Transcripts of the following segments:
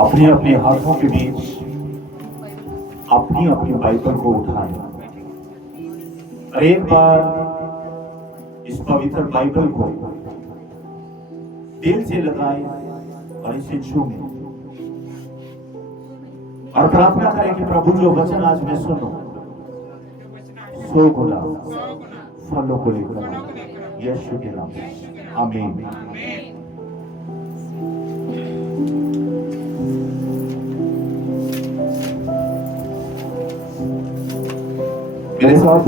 अपने अपने हाथों के बीच अपनी अपनी बाइबल को उठाएं और एक बार इस पवित्र बाइबल को दिल से लगाएं और इसे छूमें और प्रार्थना करें कि प्रभु जो वचन आज मैं सुनूं 100 गुना फलों को लेकर यीशु के नाम से आमीन। मेरे साथ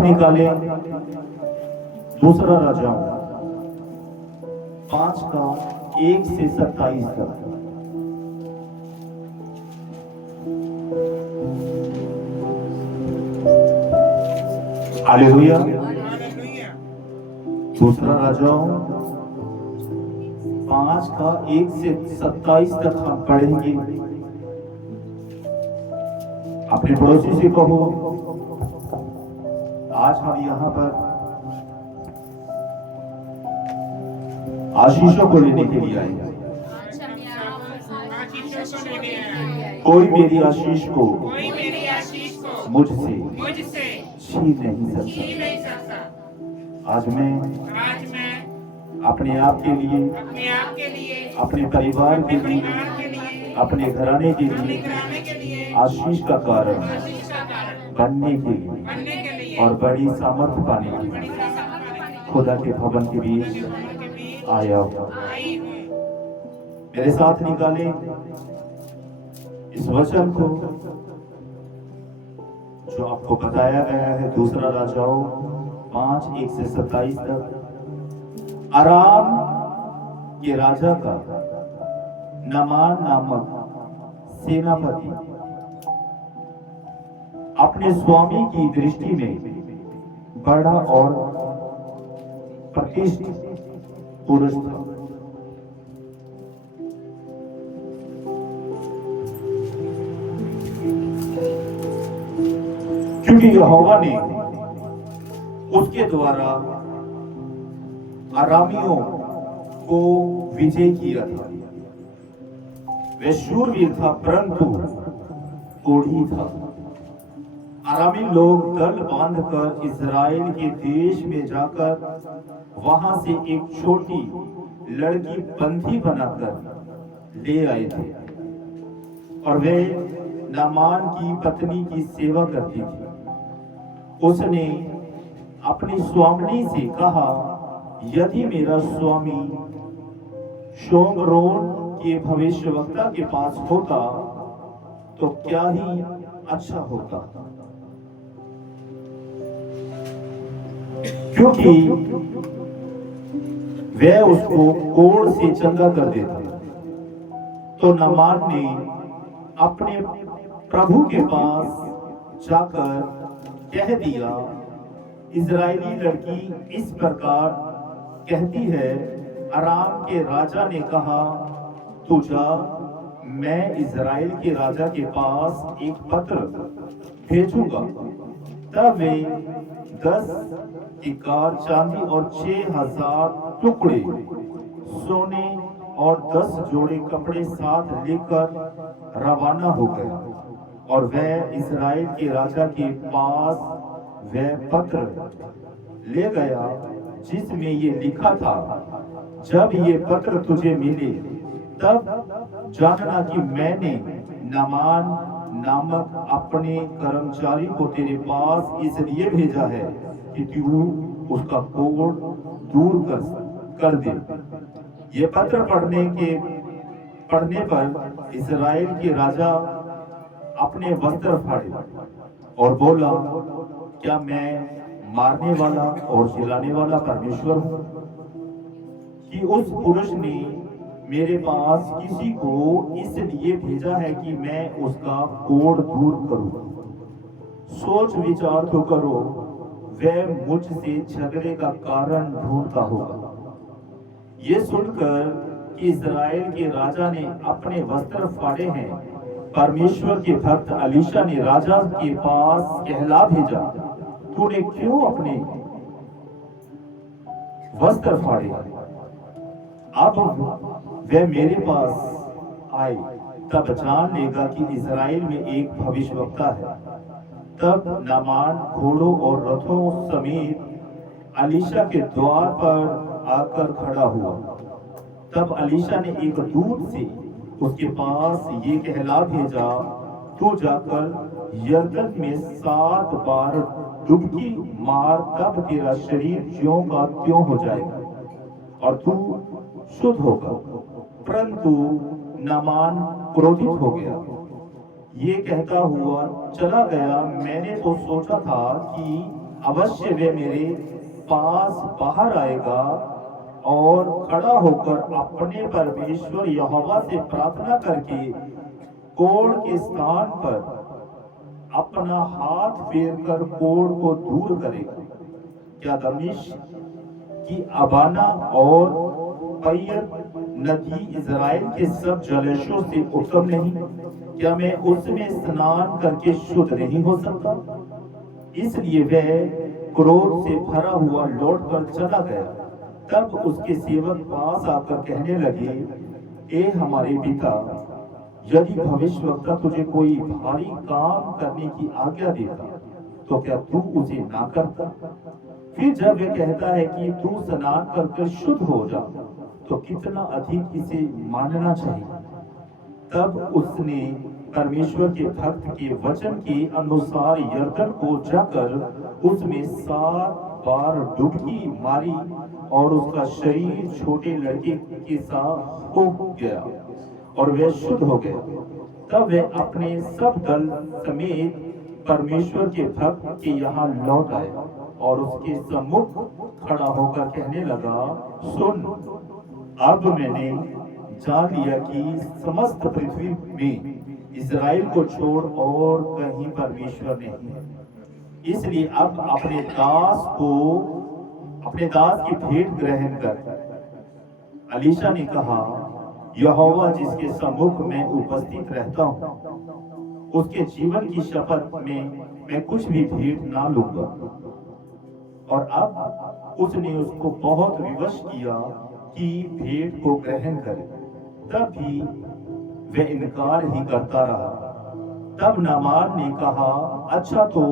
निकाले दूसरा राजाओं 5 का 1 से 27 तक। हालेलुया। दूसरा राजाओं 5 का 1 से 27 तक हम पढ़ेंगे। अपने पड़ोसी से कहो, आज हम यहाँ पर आशीषों को लेने के लिए आए हैं। कोई मेरी आशीष को मुझसे छीन नहीं सकता। आज मैं अपने आप के लिए, अपने परिवार के लिए, अपने घराने के लिए आशीष का कारण बनने के लिए और बड़ी सामर्थ्य पाने के लिए खुदा के भवन के बीच आया हूं। मेरे साथ निकाले इस वचन को जो आपको बताया गया है। दूसरा राजाओं 5 1 से 27 तक। अराम के राजा का नामान नामक सेनापति अपने स्वामी की दृष्टि में बड़ा और प्रतिष्ठित पुरुष था। क्योंकि यहोवा ने उसके द्वारा अरामियों को विजय किया था। वह शूरवीर था परंतु कोढ़ी था। अरामी लोग दल बांधकर इज़राइल के देश में जाकर वहां से एक छोटी लड़की बंदी बनाकर ले आए थे और वे नामान की पत्नी की सेवा करती थी। उसने अपनी स्वामिनी से कहा, यदि मेरा स्वामी शोमरोन के भविष्यवक्ता के पास होता तो क्या ही अच्छा होता, क्योंकि वह उसको कोढ़ से चंगा कर देता। तो नामान ने अपने प्रभु के पास जाकर कह दिया, इजरायली लड़की इस प्रकार कहती है, अराम के राजा ने कहा, तू जा, मैं इजराइल के राजा के पास एक पत्र भेजूंगा। तब वे 10 इकार चांदी और 6000 टुकड़े सोने और 10 जोड़े कपड़े साथ लेकर रवाना हो गए और वह इजराइल के राजा के पास वह पत्र ले गया जिसमें ये लिखा था, जब ये पत्र तुझे मिले तब जानना कि मैंने नामान नामक अपने कर्मचारी को तेरे पास इसलिए भेजा है कि तू उसका कोढ़ दूर कर दे। ये पत्र पढ़ने पर इजराइल के राजा अपने वस्त्र फाड़े और बोला, क्या मैं मारने वाला और जिलाने वाला परमेश्वर हूं कि उस पुरुष ने मेरे पास किसी को इसलिए भेजा है कि मैं उसका कोढ़ दूर करूं। सोच विचार तो करो, वह मुझसे झगड़े का कारण ढूंढता होगा। ये सुनकर कि इजराइल के राजा ने अपने वस्त्र फाड़े हैं, परमेश्वर के भक्त एलीशा ने राजा के पास कहला भेजा, तूने क्यों अपने वस्त्र फाड़े। अब वह मेरे पास आए, तब जान लेगा कि इज़राइल में एक भविष्यवक्ता है। तब नामान घोड़ों और रथों समेत अलीशा के द्वार पर आकर खड़ा हुआ। तब अलीशा ने एक दूत से उसके पास ये कहला भेजा, तू जाकर यरदन में 7 बार डुबकी मार, तब तेरा शरीर ज्यों का त्यों हो जाएगा और तू शुद्ध होगा। परंतु नामान क्रोधित हो गया, ये कहता हुआ चला गया, मैंने तो सोचा था कि अवश्य वे मेरे पास बाहर आएगा और खड़ा होकर अपने परमेश्वर यहोवा से प्रार्थना करके कोढ़ के स्थान पर अपना हाथ फेर कर कोढ़ को दूर करेगा। क्या दमिश्क की अबाना और पैर नदी इज़राइल के सब जलाशयों से उत्तम नहीं? क्या मैं उसमें स्नान करके शुद्ध नहीं हो सकता? इसलिए वह क्रोध से भरा हुआ लौटकर चला गया। तब उसके सेवक पास आकर कहने लगे, ए हमारे पिता, यदि भविष्यवक्ता तुझे कोई भारी काम करने की आज्ञा देता तो क्या तू उसे ना करता? फिर जब वह कहता है कि तू स्नान करके शुद्ध हो जा, तो कितना अधिक इसे मानना चाहिए। तब उसने परमेश्वर के भक्त के वचन के अनुसार यरदन को जाकर उसमें 7 बार डुबकी मारी और उसका शरीर छोटे लड़के के साथ हो गया और वह शुद्ध हो गया। तब वह अपने सब दल समेत परमेश्वर के भक्त के यहाँ लौट आए और उसके सम्मुख खड़ा होकर कहने लगा, सुन, अब मैंने जान लिया कि समस्त पृथ्वी में इज़राइल को छोड़ और कहीं परमेश्वर नहीं है। इसलिए अब अपने दास की भेंट ग्रहण कर। अलीशा ने कहा, यहोवा जिसके सम्मुख मैं उपस्थित रहता हूँ, उसके जीवन की शपथ में मैं कुछ भी भेंट ना लूंगा। और अब उसने उसको बहुत विवश किया कि भेंट को ग्रहण करे, तब भी वह इनकार ही करता रहा। तब नामान ने कहा, अच्छा तो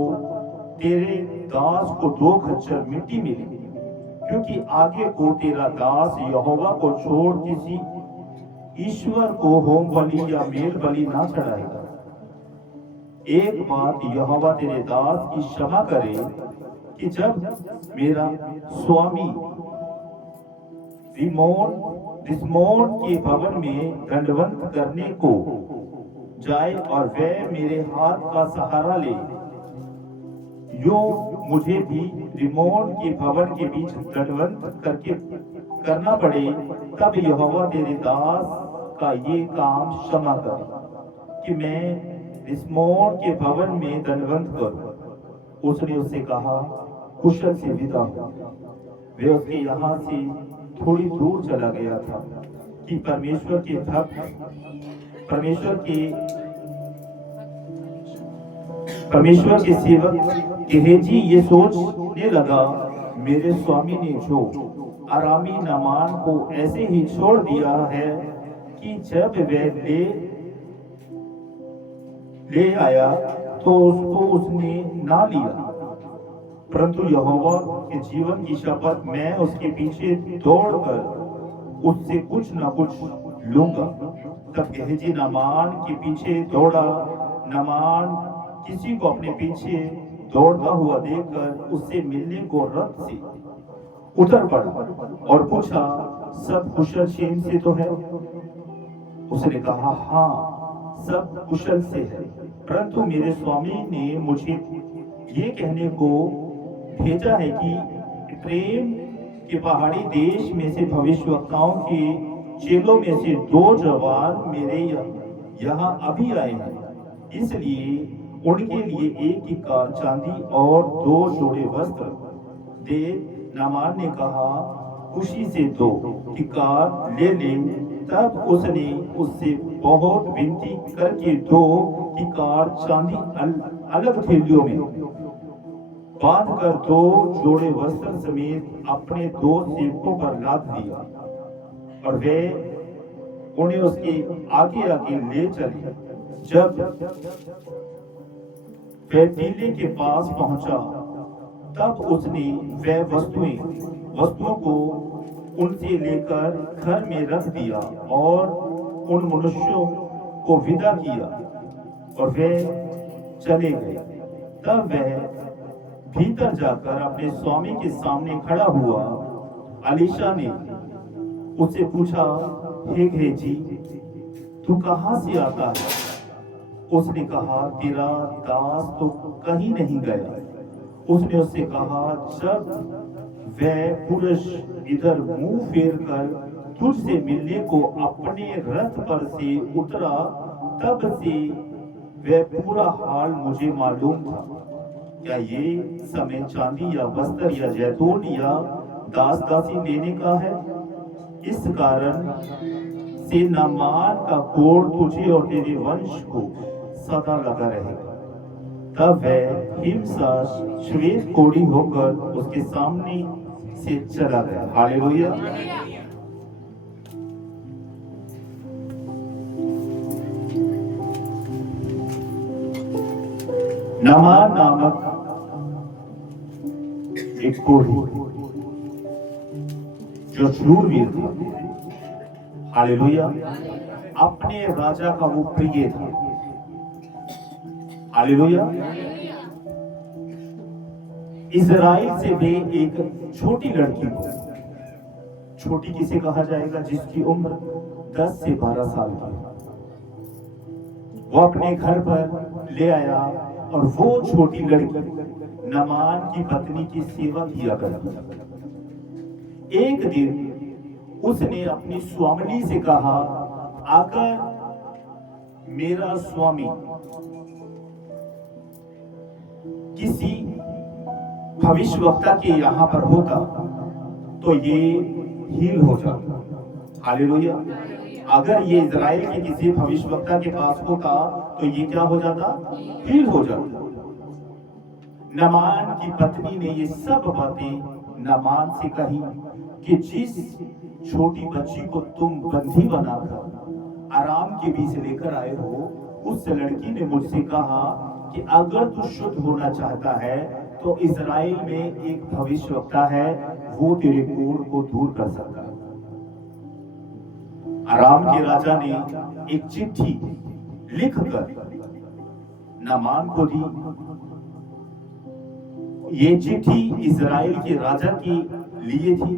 तेरे दास को 2 खच्चर मिट्टी मिली, क्योंकि आगे को तेरा दास यहोवा को छोड़ किसी ईश्वर को होम बलि या मेल बलि ना चढ़ाएगा। एक बात यहोवा तेरे दास की क्षमा करे कि जब मेरा स्वामी रिमोन के भवन में दंडवत करने को जाए और वह मेरे हाथ का सहारा ले, यो मुझे भी रिमोन के भवन के बीच दंडवत करना पड़े, तब यहोवा तेरे दास का ये काम क्षमा कर कि मैं रिमोन के भवन में दंडवत करूं। उसने उससे कहा, कुशल से विदा हो। वे उसके यहाँ से थोड़ी दूर चला गया था कि परमेश्वर के सेवक गेहजी ये सोचने लगा, मेरे स्वामी ने जो अरामी नामान को ऐसे ही छोड़ दिया है कि जब वह ले आया तो उसको उसने ना लिया, परंतु यहोवा के जीवन की शपथ मैं उसके पीछे दौड़कर उससे कुछ न कुछ लूंगा। तब गेहजी नामान के पीछे दौड़ा। नामान किसी को अपने पीछे दौड़ता हुआ देखकर उससे मिलने को रथ से उतर पड़ा और पूछा, सब कुशल क्षेम से तो है? उसने कहा, हाँ, सब कुशल से है, परंतु मेरे स्वामी ने मुझे ये कहने को भेजा है कि प्रेम के पहाड़ी देश में से भविष्यवक्ताओं के चेलों में से 2 जवान मेरे यहाँ अभी आए हैं, इसलिए उनके लिए 1 इक्कार चांदी और 2 जोड़े वस्त्र दे। नामान ने कहा, खुशी से 2 इक्कार ले ले। तब उसने उससे बहुत विनती करके 2 इक्कार चांदी अलग थैलियों में बांधकर 2 जोड़े वस्त्र समेत अपने 2 सेवकों पर लाद दिया और वे उन्हें उसके आगे आगे ले चले। जब वह टीले के पास पहुंचा तब उसने वह वस्तुओं को उनसे लेकर घर में रख दिया और उन मनुष्यों को विदा किया और वे चले गए। तब वह भीतर जाकर अपने स्वामी के सामने खड़ा हुआ। अलीशा ने उससे पूछा, हे गेहजी, तू कहां से आता है? उसने कहा, तेरा दास तो कहीं नहीं गया। उसने उससे कहा, जब वह पुरुष इधर मुंह फेर कर तुझसे मिलने को अपने रथ पर से उतरा, तब से वह पूरा हाल मुझे मालूम था। क्या ये समय चांदी या वस्त्र या जैतून या दास दासी लेने का है? इस कारण से नामान का कोढ़ तुझे और तेरे वंश को सदा लगा रहेगा। तब वह हिमसा श्वेत कोढ़ी होकर उसके सामने से चला गया। हालेलुया। नामान नामक एक कोढ़ी जो शूरवीर था, हालेलुया, अपने राजा का वो प्रिय था, हालेलुया। इजराइल से भी एक छोटी लड़की को, छोटी किसे कहा जाएगा? जिसकी उम्र 10 से 12 साल की, वो अपने घर पर ले आया और वो छोटी लड़की नामान की पत्नी की सेवा किया करती। एक दिन उसने अपनी स्वामिनी से कहा, अगर मेरा स्वामी किसी भविष्यवक्ता के यहां पर होता तो ये हील हो जाता। हालेलुया। अगर ये इजराइल के किसी भविष्यवक्ता के पास होता तो ये क्या हो जाता? हील हो जाता। नामान की पत्नी ने ये सब बातें नामान से कही कि जिस छोटी बच्ची को तुम बंदी बनाकर आराम के बीच लेकर आए हो, उस लड़की ने मुझसे कहा कि अगर तू शुद्ध होना चाहता है तो इजराइल में एक भविष्यवक्ता है, वो तेरे कोढ़ को दूर कर सकता है। आराम के राजा ने एक चिट्ठी लिखकर नामान को दी। ये चिट्ठी इजराइल के राजा के लिए थी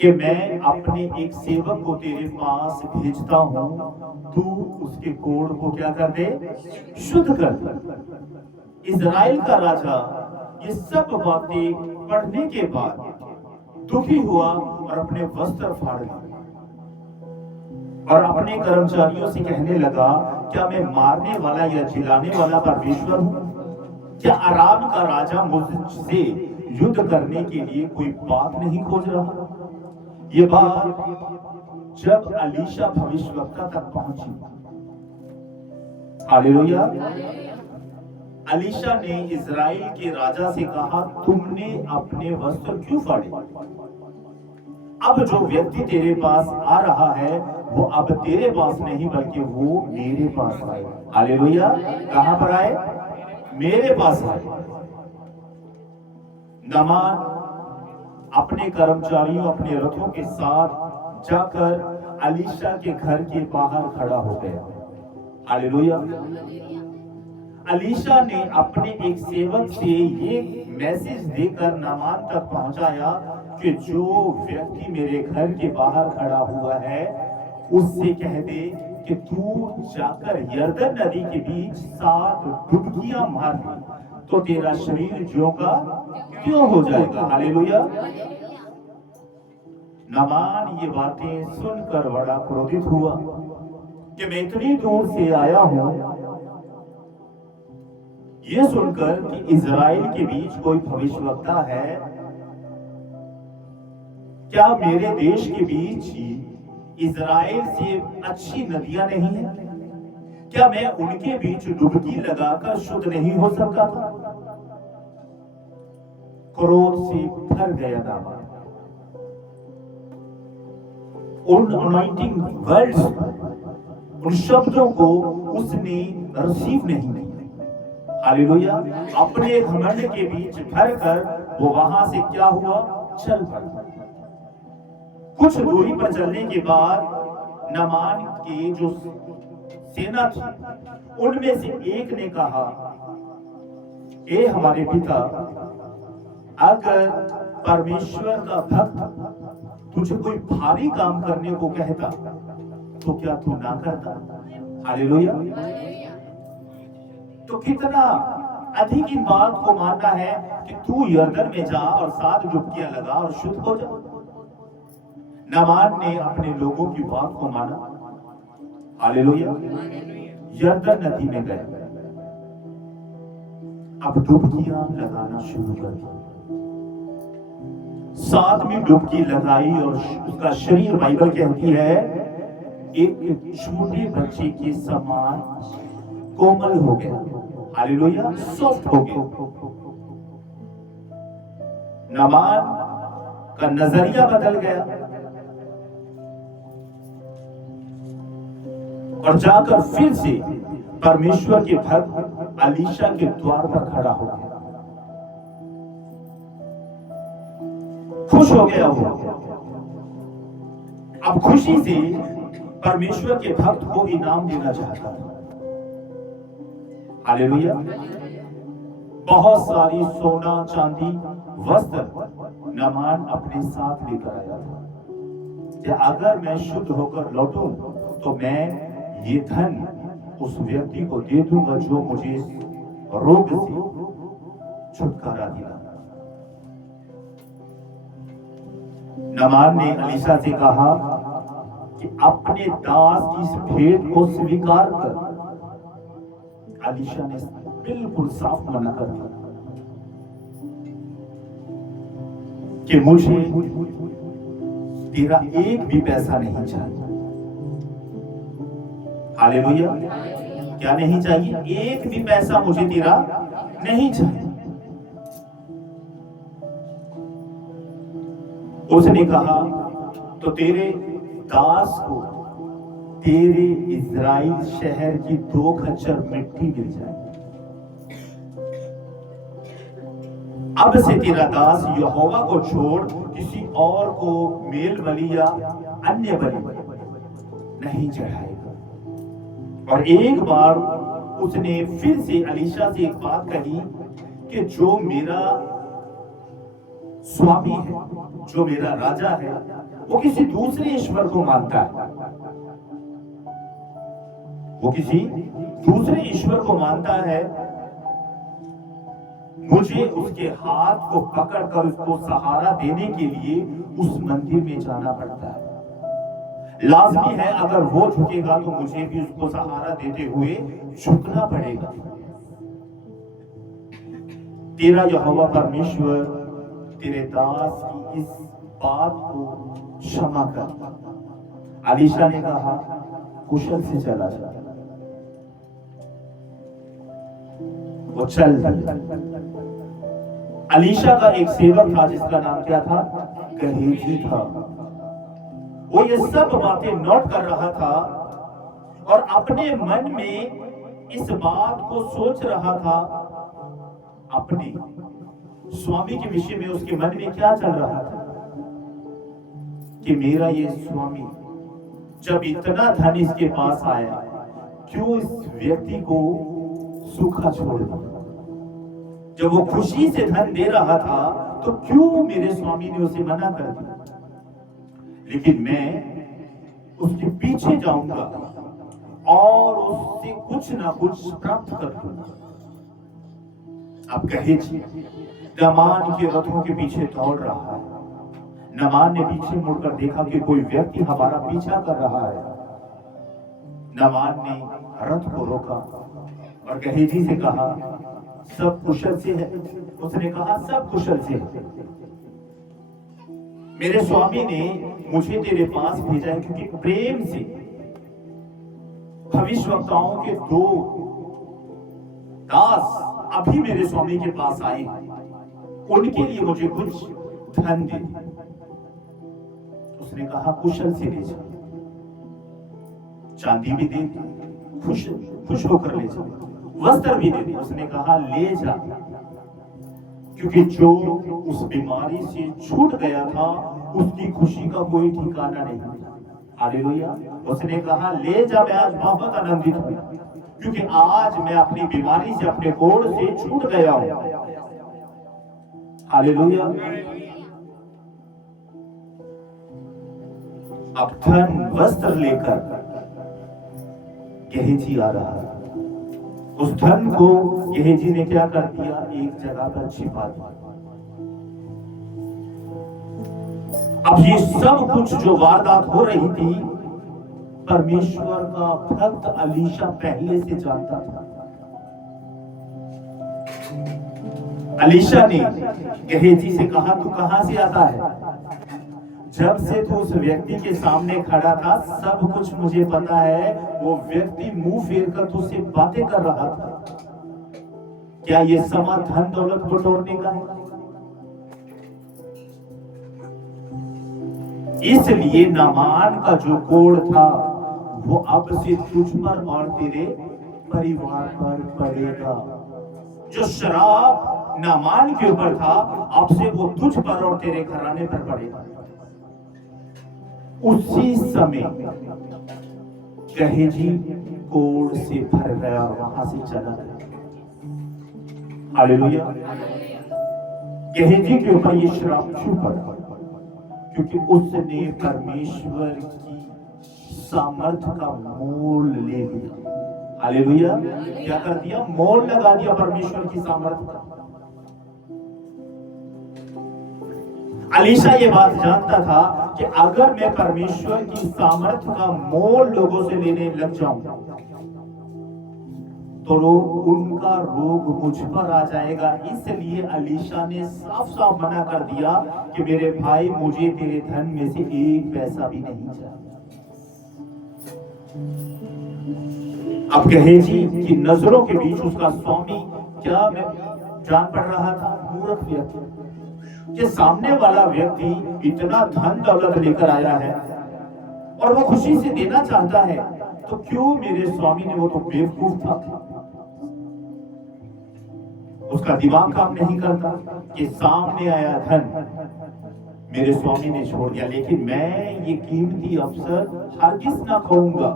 कि मैं अपने एक सेवक को तेरे पास भेजता हूं, तू उसके कोढ़ को क्या कर दे? शुद्ध कर दे। इजराइल का राजा ये सब बातें पढ़ने के बाद दुखी हुआ और अपने वस्त्र फाड़ लिए और अपने कर्मचारियों से कहने लगा, क्या मैं मारने वाला या जिलाने वाला परमेश्वर हूं? क्या आराम का राजा मुझसे युद्ध करने के लिए कोई बात नहीं खोज रहा? ये बात जब अलीशा भविष्यवक्ता तक पहुंची, हालेलुया, अलीशा ने इजराइल के राजा से कहा, तुमने अपने वस्त्र क्यों फाड़े? अब जो व्यक्ति तेरे पास आ रहा है वो अब तेरे पास नहीं बल्कि वो मेरे पास आए। हालेलुया। कहां पर आए? मेरे पास आए। नामान अपने कर्मचारियों, अपने रथों के साथ जाकर अलीशा के घर के बाहर खड़ा हो गया। हालेलुया। अलीशा ने अपने एक सेवक से ये मैसेज देकर नामान तक पहुंचाया कि जो व्यक्ति मेरे घर के बाहर खड़ा हुआ है उससे कह दे कि तू जाकर यरदन नदी के बीच 7 डुबकियां मार दे तो तेरा शरीर ज्यों का त्यों हो जाएगा। हालेलुया। नामान ये बातें सुनकर बड़ा क्रोधित हुआ कि मैं इतनी दूर से आया हूं ये सुनकर कि इजराइल के बीच कोई भविष्यवक्ता है। क्या मेरे देश के बीच इजराइल से अच्छी नदियां नहीं है? क्या मैं उनके बीच डुबकी लगाकर शुद्ध नहीं हो सकता था? क्रोध से भर गया नामान। उन अनॉइंटिंग वर्ड्स, उन शब्दों को उसने रिसीव नहीं किया। हालेलुया। अपने घमंड के बीच भर कर वो वहां से क्या हुआ, चल पड़ा। कुछ दूरी पर चलने के बाद नामान के जो सेना थी, उनमें से एक ने कहा, ए हमारे पिता, अगर परमेश्वर का भक्त तुझे कोई भारी काम करने को कहता तो क्या तू ना करता? हालेलुया। तो कितना अधिक इन बात को मानना है कि तू यरदन में जा और 7 डुबकियां लगा और शुद्ध हो जा। नामान ने अपने लोगों की बात को माना। हालेलुया। यरदन नदी में गए, अब डुबकियां लगाना शुरू कर दी। 7वीं डुबकी लगाई और उसका शरीर, बाइबल कहती है, एक छोटे बच्चे के समान कोमल हो गया। हालेलुया। सॉफ्ट हो गया। नामान का नजरिया बदल गया और जाकर फिर से परमेश्वर के भक्त अलीशा के द्वार पर खड़ा हो गया। खुश हो गया वो। अब खुशी से परमेश्वर के भक्त को इनाम देना चाहता था। हालेलुया। बहुत सारी सोना चांदी वस्त्र नामान अपने साथ लेकर आया था कि अगर मैं शुद्ध होकर लौटूं तो मैं ये धन उस व्यक्ति को दे दूंगा जो मुझे रोग से छुटकारा दिला। नामान ने अलीशा से कहा कि अपने दास की इस भेंट को स्वीकार कर। अलीशा ने बिल्कुल साफ मना कर दिया कि मुझे तेरा एक भी पैसा नहीं चाहिए। हालेलुया। क्या नहीं चाहिए? एक भी पैसा मुझे तेरा नहीं चाहिए। उसने कहा, तो तेरे दास को तेरे इज़राइल शहर की 2 खच्चर मिट्टी मिल जाए। अब से तेरा दास यहोवा को छोड़ किसी और को मेल बलि या अन्य बलि नहीं चढ़ाएगा। और एक बार उसने फिर से अलीशा से एक बात कही कि जो मेरा स्वामी है, जो मेरा राजा है, वो किसी दूसरे ईश्वर को मानता है। वो किसी दूसरे ईश्वर को मानता है। मुझे उसके हाथ को पकड़कर उसको सहारा देने के लिए उस मंदिर में जाना पड़ता है। लाजमी है, अगर वो झुकेगा तो मुझे भी उसको सहारा देते हुए झुकना पड़ेगा। तेरा यहोवा परमेश्वर तेरे दास की इस बात को क्षमा कर। अलीशा ने कहा, कुशल से चला जा। वो चल अलीशा का एक सेवक था जिसका नाम क्या था? गहेजी था। वो ये सब बातें नोट कर रहा था और अपने मन में इस बात को सोच रहा था, अपने स्वामी के विषय में उसके मन में क्या चल रहा था कि मेरा ये स्वामी जब इतना धन इसके पास आया, क्यों इस व्यक्ति को सूखा छोड़ दिया? जब वो खुशी से धन दे रहा था तो क्यों मेरे स्वामी ने उसे मना कर दिया? लेकिन मैं उसके पीछे जाऊंगा और उससे कुछ ना कुछ प्राप्त कर लूंगा। अब गहेजी नामान के रथों के पीछे दौड़ रहा है। नामान ने पीछे मुड़कर देखा कि कोई व्यक्ति हमारा पीछा कर रहा है। नामान ने रथ को रोका और गहेजी से कहा, सब कुशल से है? उसने कहा, सब कुशल से है। मेरे स्वामी ने मुझे तेरे पास भेजा है क्योंकि प्रेम से भविष्यवक्ताओं के 2 दास अभी मेरे स्वामी के पास आए हैं। उनके लिए मुझे कुछ धन दे। उसने कहा कुशल से ले जा, चांदी भी दे दी, खुश होकर ले जा, वस्त्र भी दे दी। उसने कहा ले जा, क्योंकि जो उस बीमारी से छूट गया था उसकी खुशी का कोई ठिकाना नहीं। हालेलुया। उसने कहा ले जा, मैं आज बहुत आनंदित हूं, क्योंकि आज मैं अपनी बीमारी से, अपने कोढ़ से छूट गया हूं। हालेलुया। अब धन वस्त्र लेकर गेहजी आ रहा है। उस धन को गेहजी ने क्या कर दिया, एक जगह पर छिपा दिया। अब ये सब कुछ जो वारदात हो रही थी, परमेश्वर का भक्त अलीशा पहले से जानता था। अलीशा ने गेहजी से कहा तू कहां से आता है? जब से तू उस व्यक्ति के सामने खड़ा था सब कुछ मुझे पता है। वो व्यक्ति मुंह फेर कर तुझसे बातें कर रहा था। क्या ये समा धन दौलत बटोरने का है? इसलिए नामान का जो कोढ़ था वो अब से तुझ पर और तेरे परिवार पर पड़ेगा। जो शराब नामान के ऊपर था अब से वो तुझ पर और तेरे घराने पर पड़ेगा। उसी समय गेहजी कोढ़ से भर गया और वहां से चला गया। हालेलुया। गेहजी के ऊपर ये श्राप क्यों पड़ा? क्योंकि उसने परमेश्वर की सामर्थ्य का मोल ले लिया। हालेलुया। क्या कर दिया? मोल लगा दिया परमेश्वर की सामर्थ्य का। अलीशा ये बात जानता था कि अगर मैं परमेश्वर की सामर्थ्य का मोल लोगों से लेने लग जाऊं तो उनका रोग मुझ पर आ जाएगा। इसलिए अलीशा ने साफ साफ मना कर दिया कि मेरे भाई मुझे तेरे धन में से एक पैसा भी नहीं चाहिए। अब गेहजी की नजरों के बीच उसका स्वामी क्या मैं जान पड़ रहा था? मूर्ख व्यक्ति कि सामने वाला व्यक्ति इतना धन दौलत लेकर आया है और वो खुशी से देना चाहता है, तो क्यों मेरे स्वामी ने, वो तो बेवकूफ था, उसका दिमाग काम नहीं करता कि सामने आया धन मेरे स्वामी ने छोड़ दिया, लेकिन मैं ये कीमती अवसर हरगिज़ ना खोऊंगा।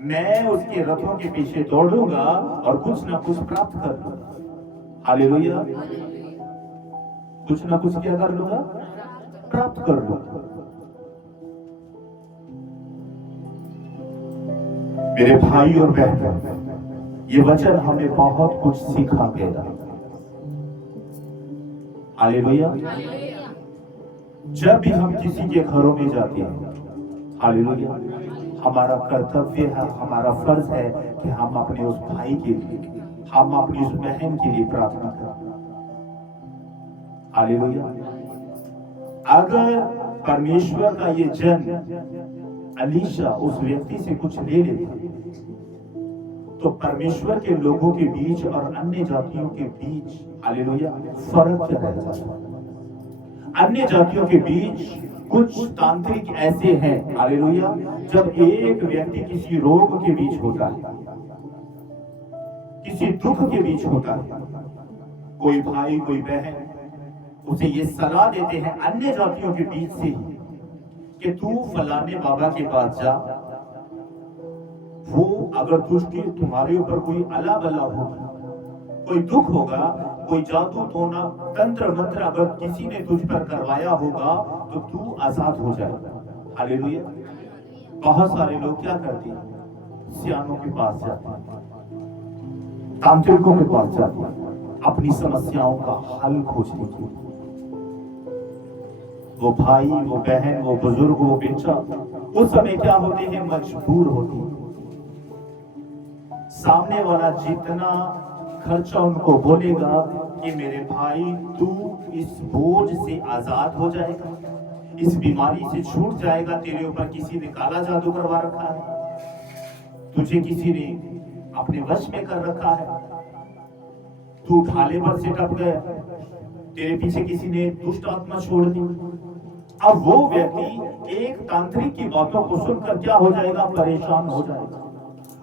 मैं उसके रथों के पीछे दौड़ूंगा और कुछ ना कुछ प्राप्त कर लूंगा। हालेलुया। कुछ ना कुछ क्या कर लूंगा? प्राप्त कर लूंगा। मेरे भाई और बहन, ये वचन हमें बहुत कुछ सिखा गया। हालेलुया। जब भी हम किसी के घरों में जाते हैं, हालेलुया, हमारा कर्तव्य है, हमारा फर्ज है कि हम अपने उस भाई के लिए, हम अपनी उस बहन के लिए प्रार्थना करें। हालेलुया। अगर परमेश्वर का ये जन अलीशा उस व्यक्ति से कुछ ले लेता तो परमेश्वर के लोगों के बीच और अन्य जातियों के बीच, हालेलुया, फर्क क्या रह जाता? अन्य जातियों के बीच कुछ तांत्रिक ऐसे हैं, हालेलुया, जब एक व्यक्ति किसी रोग के बीच होता है, किसी दुख के बीच होता है, कोई भाई कोई बहन उसे ये सलाह देते हैं अन्य जातियों के बीच से कि तू फलाने बाबा के पास जा, वो अगर तुम्हारे ऊपर कोई अला बला होगा, कोई दुख होगा, कोई जादू टोना तंत्र मंत्र अगर किसी ने तुझ पर करवाया होगा तो तू आजाद हो जाएगा। हालेलुया। बहुत सारे लोग क्या करते हैं? सियानों के पास जाते हैं, तांत्रिकों के पास जाते हैं अपनी समस्याओं का हल खोजने के लिए। वो भाई, वो बहन, वो बुजुर्ग, वो बच्चा उस समय क्या होते हैं? मजबूर होते हैं। सामने वाला जितना खर्चा उनको बोलेगा कि मेरे भाई तू इस बोझ से आजाद हो जाएगा, इस बीमारी से छूट जाएगा, तेरे ऊपर किसी ने काला जादू करवा रखा है, तुझे किसी ने अपने वश में कर रखा है, तू ढाले पर से टप गया, तेरे पीछे किसी ने दुष्ट आत्मा छोड़ दी। अब वो व्यक्ति एक तांत्रिक की बातों को सुनकर क्या हो जाएगा, परेशान हो जाएगा,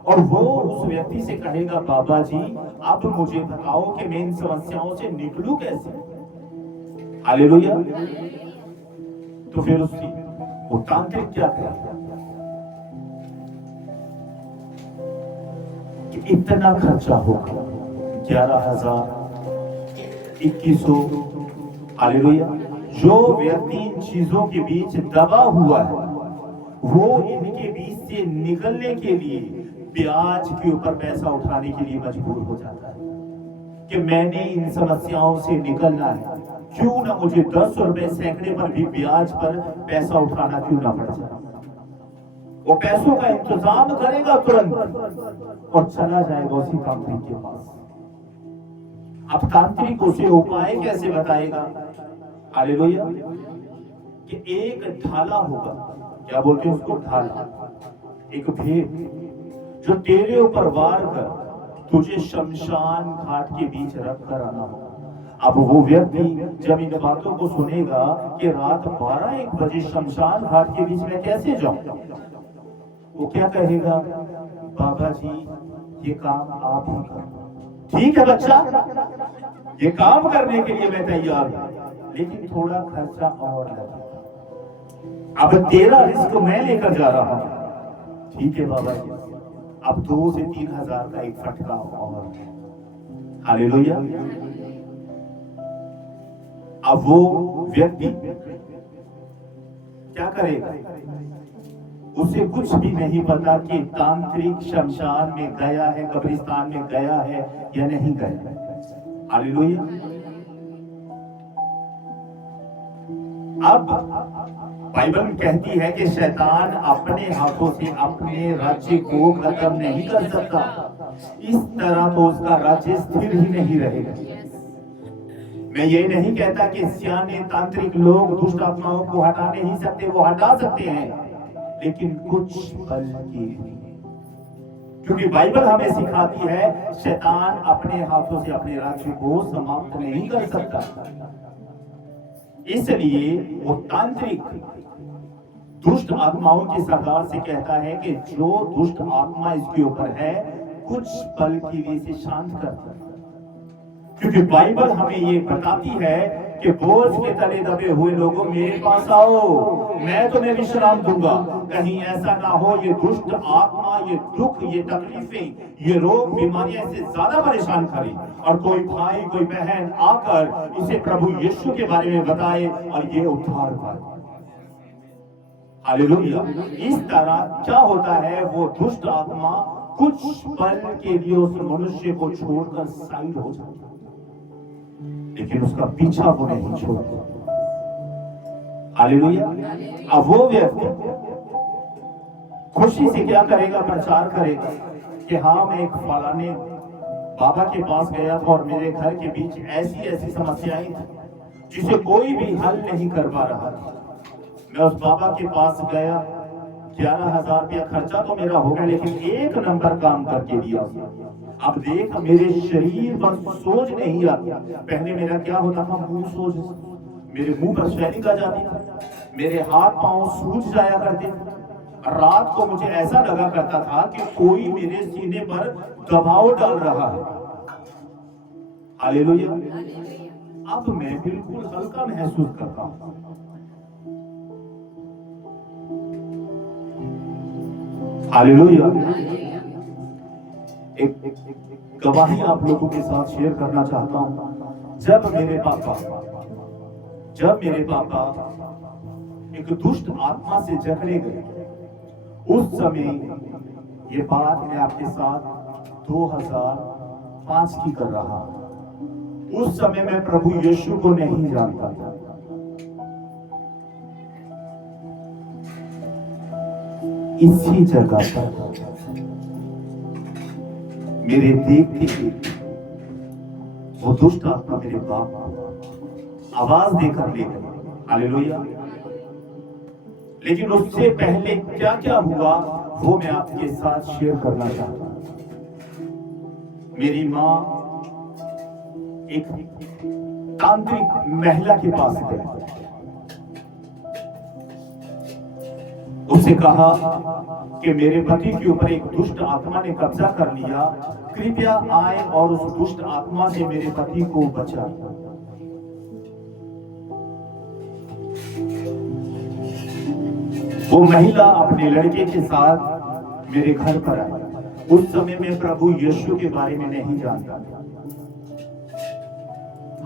और वो उस व्यक्ति से कहेगा, बाबा जी अब मुझे बताओ कि मैं इन समस्याओं से निकलूं कैसे। हालेलुया। तो फिर उसकी वो तांत्रिक क्या कहेगा कि इतना खर्चा होगा, 11,000, 2100। हालेलुया। जो व्यक्ति इन चीजों के बीच दबा हुआ है वो इनके बीच से निकलने के लिए ब्याज के ऊपर पैसा उठाने के लिए मजबूर हो जाता है कि मैंने इन समस्याओं से निकलना है, क्यों ना मुझे 10 रुपए सैकड़े पर भी ब्याज पर पैसा उठाना क्यों ना पड़ जाए। वो पैसों का इंतजाम करेगा तुरंत और चला जाएगा उसी तांत्रिक के पास। अब तांत्रिक उसे उपाय कैसे बताएगा। हालेलुया। कि एक ढाला होगा, क्या बोलते हैं उसको, ढाला, एक भेद जो तेरे ऊपर वार कर तुझे शमशान घाट के बीच रख कर आना होगा। अब वो व्यक्ति जब इन बातों को सुनेगा कि रात 12-1 बजे शमशान घाट के बीच में कैसे जाऊं, वो क्या कहेगा, बाबा जी ये काम आप ही करो। ठीक है बच्चा, ये काम करने के लिए मैं तैयार हूं, लेकिन थोड़ा खर्चा और लगेगा। अब तेरा रिस्क मैं लेकर जा रहा हूं। ठीक है बाबा जी, अब 2 से 3 हजार का एक फटका और। हालेलुया। अब वो व्यक्ति क्या करेगा, उसे कुछ भी नहीं पता कि तांत्रिक शमशान में गया है, कब्रिस्तान में गया है या नहीं गया। हालेलुया। अब बाइबल कहती है कि शैतान अपने हाथों से अपने राज्य को खत्म नहीं कर सकता, इस तरह तो उसका राज्य स्थिर ही नहीं रहेगा। मैं ये नहीं कहता कि सियाने तांत्रिक लोग दुष्ट आत्माओं को हटा नहीं सकते, वो हटा सकते हैं, लेकिन कुछ पल के लिए, क्योंकि बाइबल हमें सिखाती है शैतान अपने हाथों से अपने राज्य को समाप्त नहीं कर सकता। इसलिए वो तांत्रिक दुष्ट आत्माओं के सरदार से कहता है कि जो दुष्ट आत्मा इसके ऊपर है कुछ पल के लिए इसे शांत करता है, क्योंकि बाइबल हमें ये बताती है कि बोझ के तले दबे हुए लोगों मेरे पास आओ, मैं तुम्हें विश्राम दूंगा। कहीं ऐसा ना हो ये दुष्ट आत्मा, ये दुख, ये तकलीफें, ये रोग बीमारियां इसे ज्यादा परेशान करें और कोई भाई कोई बहन आकर इसे प्रभु यीशु के बारे में बताए और ये उद्धार पाए। हालेलुया। इस तरह क्या होता है, वो दुष्ट आत्मा कुछ पल के लिए उस मनुष्य को छोड़कर साइड हो जाता है, लेकिन उसका पीछा वो नहीं छोड़ता। हालेलुया। अब वो व्यक्ति खुशी से क्या करेगा, प्रचार करेगा कि हाँ मैं एक फलाने बाबा के पास गया था और मेरे घर के बीच ऐसी ऐसी समस्याएं थी जिसे कोई भी हल नहीं कर पा रहा था। मैं उस बाबा के पास गया, 11,000 रुपया खर्चा तो मेरा हो गया, लेकिन एक नंबर काम करके दिया। अब देख मेरे शरीर पर सोज नहीं आती। पहले मेरा क्या होता था, मुंह सोज, मेरे मुंह पर स्वेलिंग आ जाती थी, मेरे हाथ पांव सूज जाया करते थे। रात को मुझे ऐसा लगा करता था कि कोई मेरे सीने पर दबाव डाल रहा है। हालेलुया। अब मैं बिल्कुल हल्का महसूस करता हूं। हालेलुया। एक गवाही आप लोगों के साथ शेयर करना चाहता हूं। जब मेरे पापा एक दुष्ट आत्मा से जकड़े गए, उस समय ये बात मैं आपके साथ 2005 की कर रहा हूं। उस समय मैं प्रभु यीशु को नहीं जानता था। इसी जगह पर मेरे देखते वो दुष्ट आत्मा मेरे बाप आवाज देकर ले गए। हालेलुया। लेकिन उससे पहले क्या क्या हुआ वो मैं आपके साथ शेयर करना चाहता हूं। मेरी माँ एक तांत्रिक महिला के पास गया, उससे कहा कि मेरे पति के ऊपर एक दुष्ट आत्मा ने कब्जा कर लिया, कृपया आए और उस दुष्ट आत्मा से मेरे पति को बचा। वो महिला अपने लड़के के साथ मेरे घर पर आई। उस समय में प्रभु यीशु के बारे में नहीं जानता था।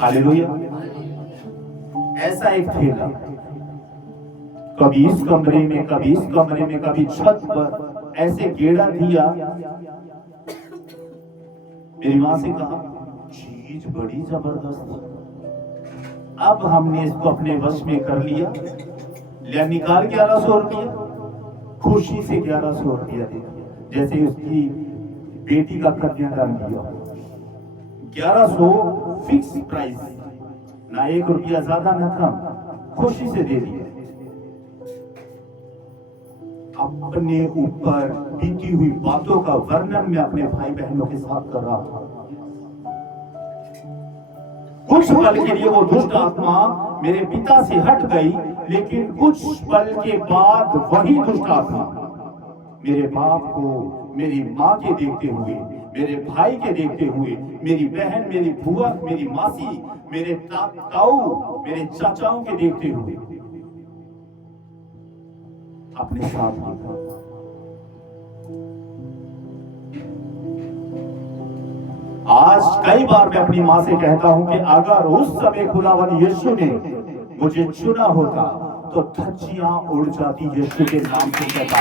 हालेलुया। ऐसा एक ठेला, कभी इस कमरे में, कभी इस कमरे में, कभी छत पर ऐसे गेड़ा दिया। मेरी मां से कहा चीज बड़ी जबरदस्त। अब हमने इसको अपने वश में कर लिया, निकाल 1100 रुपया, खुशी से 1100 रुपया दे दिया, जैसे उसकी बेटी का कन्यादान दिया। 1100 फिक्स प्राइस, ना 1 रुपया ज्यादा ना कम, खुशी से दे दिया। अपने ऊपर बीती हुई बातों का वर्णन मैं अपने भाई बहनों के साथ कर रहा था। कुछ पल के लिए वो दुष्ट आत्मा मेरे पिता से हट गई, लेकिन कुछ पल के बाद वही दुष्ट आत्मा मेरे बाप को, मेरी माँ के देखते हुए, मेरे भाई के देखते हुए, मेरी बहन, मेरी बुआ, मेरी मासी, मेरे ताऊ, मेरे चाचाओं के देखते हुए अपने साथ लेकर आज कई बार मैं अपनी मां से कहता हूं कि अगर उस समय खुदावन यीशु ने मुझे चुना होता तो धज्जियां उड़ जाती यीशु के नाम से कहता।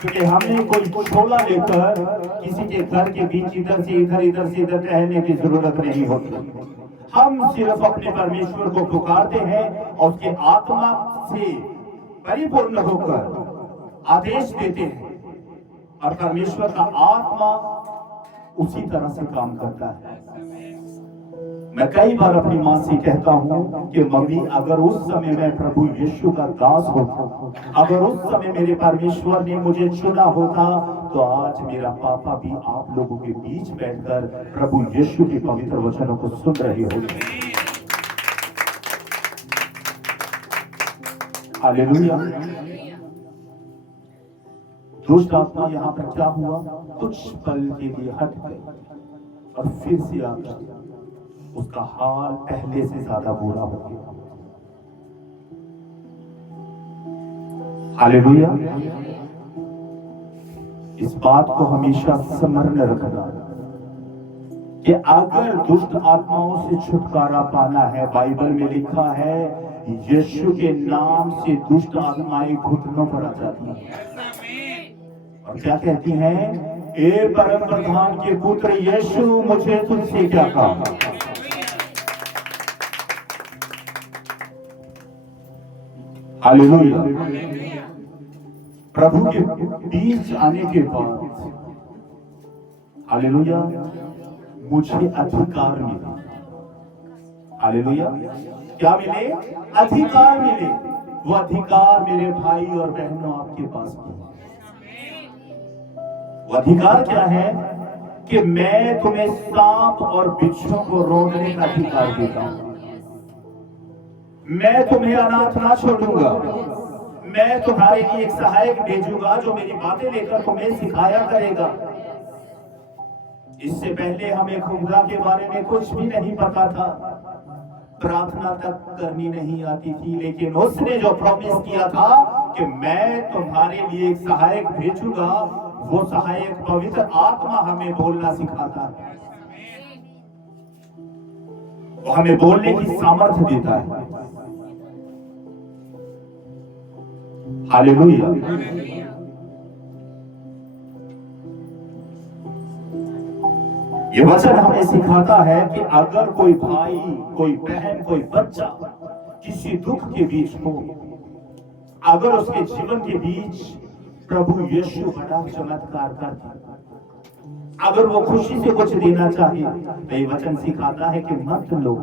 क्योंकि हमने कोई छोला लेकर किसी के घर के बीच इधर से इधर टहलने की जरूरत नहीं होती। हम सिर्फ अपने परमेश्वर को पुकारते हैं और उसके आत्मा से परिपूर्ण होकर आदेश देते हैं, और परमेश्वर का आत्मा उसी तरह से काम करता है। मैं कई बार अपनी मां से कहता हूं कि मम्मी, अगर उस समय मैं प्रभु यीशु का दास होता, अगर उस समय मेरे परमेश्वर ने मुझे चुना होता, तो आज मेरा पापा भी आप लोगों के बीच बैठकर प्रभु यीशु के पवित्र वचनों को सुन रहे होते। हालेलुया। दुष्ट आत्मा यहाँ पर क्या हुआ, कुछ पल के लिए हट गई और फिर से आकर उसका हाल पहले से ज्यादा बुरा हो गया। हालेलुया। इस बात को हमेशा स्मरण रखना कि अगर दुष्ट आत्माओं से छुटकारा पाना है, बाइबल में लिखा है यीशु के नाम से दुष्ट आत्माएं घुटनों पर आ जाती हैं और क्या कहती हैं, ए परम प्रधान के पुत्र यीशु, मुझे तुझसे क्या काम। हालेलुया। प्रभु के बीच आने के बाद, हालेलुया, मुझे अधिकार मिले। हालेलुया। क्या मिले? अधिकार मिले। वो अधिकार मेरे भाई और बहनों आपके पास भी। वो अधिकार क्या है कि मैं तुम्हें सांप और बिच्छू को रोकने का अधिकार देता हूं। मैं तुम्हें अनाथ ना छोड़ूंगा। मैं तुम्हारे लिए एक सहायक भेजूंगा जो मेरी बातें लेकर तुम्हें सिखाया करेगा। इससे पहले हमें खुदा के बारे में कुछ भी नहीं पता था, प्रार्थना तक करनी नहीं आती थी, लेकिन उसने जो प्रॉमिस किया था कि मैं तुम्हारे लिए एक सहायक भेजूंगा, वो सहायक पवित्र आत्मा हमें बोलना सिखाता है। वो हमें बोलने की सामर्थ्य देता है। हालेलुया। ये वचन हमें सिखाता है कि अगर कोई भाई, कोई बहन, कोई बच्चा किसी दुख के बीच हो, अगर उसके जीवन के बीच प्रभु यीशु बड़ा चमत्कार करता, अगर वो खुशी से कुछ देना चाहे, तो ये वचन सिखाता है कि मत लो।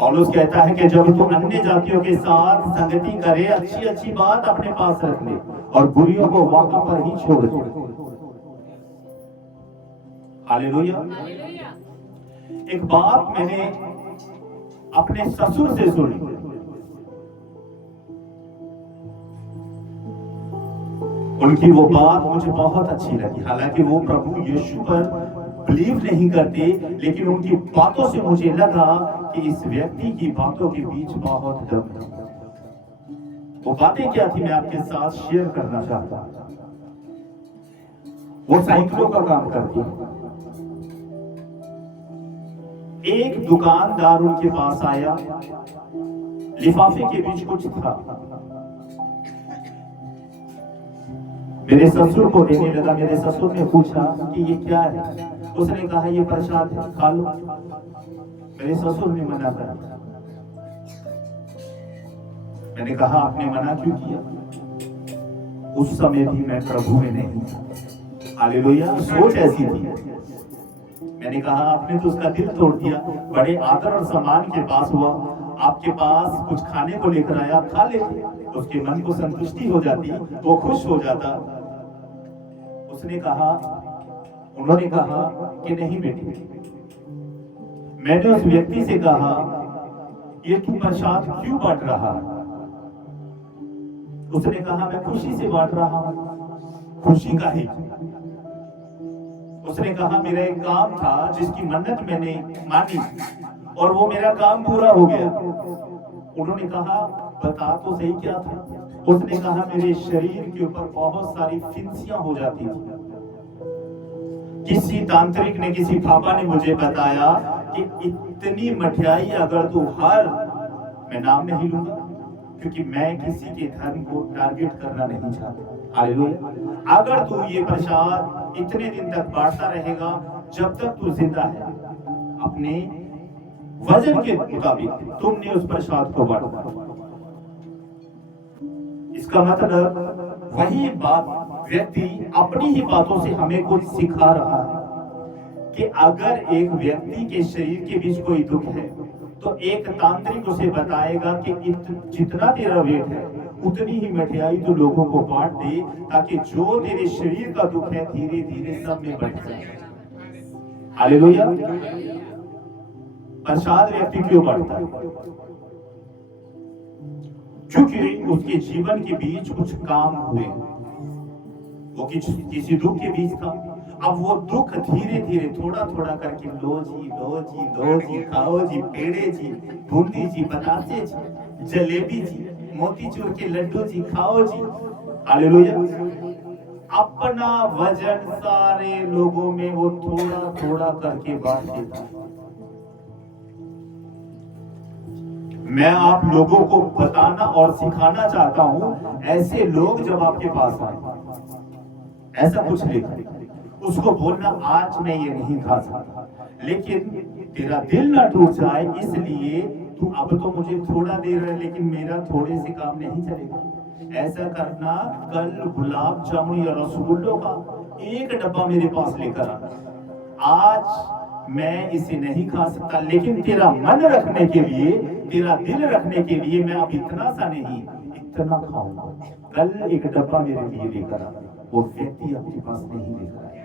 पौलुस कहता है कि जब तू अन्य जातियों के साथ संगति करे, अच्छी अच्छी बात अपने पास रख ले और बुरियों को वहां पर ही छोड़ दे। हालेलुया। एक बात मैंने अपने ससुर से सुनी। उनकी वो बात मुझे बहुत अच्छी लगी। हालांकि वो प्रभु यीशु पर बिलीव नहीं करते, लेकिन उनकी बातों से मुझे लगा कि इस व्यक्ति की बातों के बीच बहुत दम है। वो बातें क्या थी मैं आपके साथ शेयर करना चाहता हूं। वो साइकिलों का काम करती है। एक दुकानदार उनके पास आया, लिफाफे के बीच कुछ था, मेरे ससुर को देने लगा। मेरे ससुर ने पूछा कि ये क्या है? उसने कहा ये प्रसाद है, खा लो। मेरे ससुर ने मना कर दिया। मैंने कहा आपने मना क्यों किया? उस समय भी मैं प्रभु में नहीं था। हालेलुया। सोच ऐसी थी। मैंने कहा आपने तो उसका दिल तोड़ दिया। बड़े आदर और सम्मान के पास हुआ, आपके पास कुछ खाने को लेकर आया, आप खा लेते, उसके मन को संतुष्टि हो जाती, वो खुश हो जाता। उसने कहा, उन्होंने कहा कि नहीं बेटी। मैंने उस व्यक्ति से कहा ये तू प्रसाद क्यों बांट रहा है? उसने कहा मैं खुशी से बांट रहा हूं। खुशी का ही? उसने कहा मेरा एक काम था जिसकी मन्नत मैंने मानी और वो मेरा काम पूरा हो गया। उन्होंने कहा बता तो सही क्या था? उसने कहा मेरे शरीर के ऊपर बहुत सारी फिंसियां हो जाती थी। किसी तांत्रिक ने, किसी पापा ने मुझे बताया कि इतनी मठियाई अगर तू हर, मैं नाम नहीं लूंगा क्योंकि मैं किसी के धर्म को टारगेट करना नहीं चाहता। हालेलुया। अगर तू ये प्रसाद इतने दिन तक बांटता रहेगा, जब तक तू जिंदा है, अपने वजन के मुताबिक तुमने उस प्रसाद को बांटा। इसका मतलब वही बात व्यक्ति अपनी ही बातों से हमें कुछ सिखा रहा है कि अगर एक व्यक्ति के शरीर के बीच कोई दुख है तो एक तांत्रिक उसे बताएगा कि जितना तेरा वेट है उतनी ही मिठाई तो लोगों को बांट दे, ताकि जो तेरे शरीर का दुख है धीरे धीरे सब में बढ़ जाए। हालेलुया। प्रसाद व्यक्ति क्यों बांटता है? क्योंकि उसके जीवन के बीच कुछ काम हुए, वो किसी दुख के बीच था। अब वो दुख धीरे धीरे थोड़ा थोड़ा करके लो जी लो जी लो जी, खाओ जी, पेड़े जी, बूंदी जी, बतासे जी, जलेबी जी, मोतीचूर के लड्डू जी, खाओ जी। हालेलुया। अपना वजन सारे लोगों में वो थोड़ा थोड़ा करके बांट देता। मैं आप लोगों को बताना और सिखाना चाहता हूं, ऐसे लोग जब आपके पास आए, ऐसा कुछ लिखा, उसको बोलना आज मैं ये नहीं खा सकता, लेकिन तेरा दिल ना टूट जाए इसलिए तू अब तो मुझे थोड़ा दे रहा है लेकिन मेरा थोड़े से काम नहीं चलेगा। ऐसा करना, कल गुलाब जामुन या रसगुल्लों का एक डब्बा मेरे पास लेकर आना। आज मैं इसे नहीं खा सकता, लेकिन तेरा मन रखने के लिए, तेरा दिल रखने के लिए मैं अब इतना सा नहीं इतना खाऊंगा। कल एक डब्बा मेरे लिए लेकर आना। वो व्यक्ति आपके पास नहीं लेकर आया,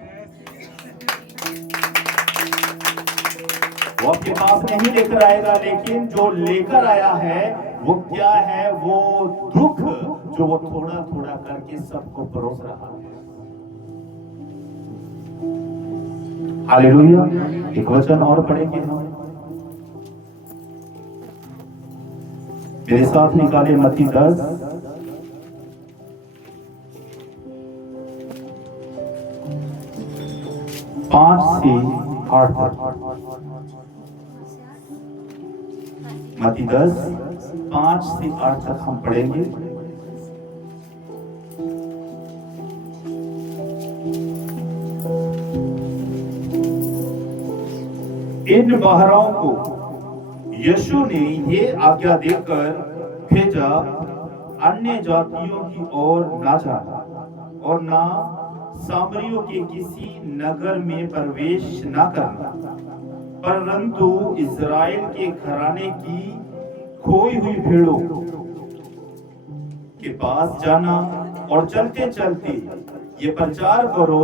वो आपके पास नहीं लेकर आएगा, लेकिन जो लेकर आया है वो क्या है? वो दुख जो वो थोड़ा थोड़ा करके सबको परोस रहा है। हालेलुया। एक वचन और पढ़ेंगे हम, मेरे साथ निकाले मत्ती 10 5 से 8 तक। मत्ती 10 5 से 8 तक हम पढ़ेंगे। इन बहराओं को यीशु ने ये आज्ञा देकर भेजा, अन्य जातियों की ओर ना जाना और ना सामरियों के किसी नगर में प्रवेश न करना, परंतु इज़राइल के घराने की खोई हुई भेड़ों के पास जाना और चलते चलते ये प्रचार करो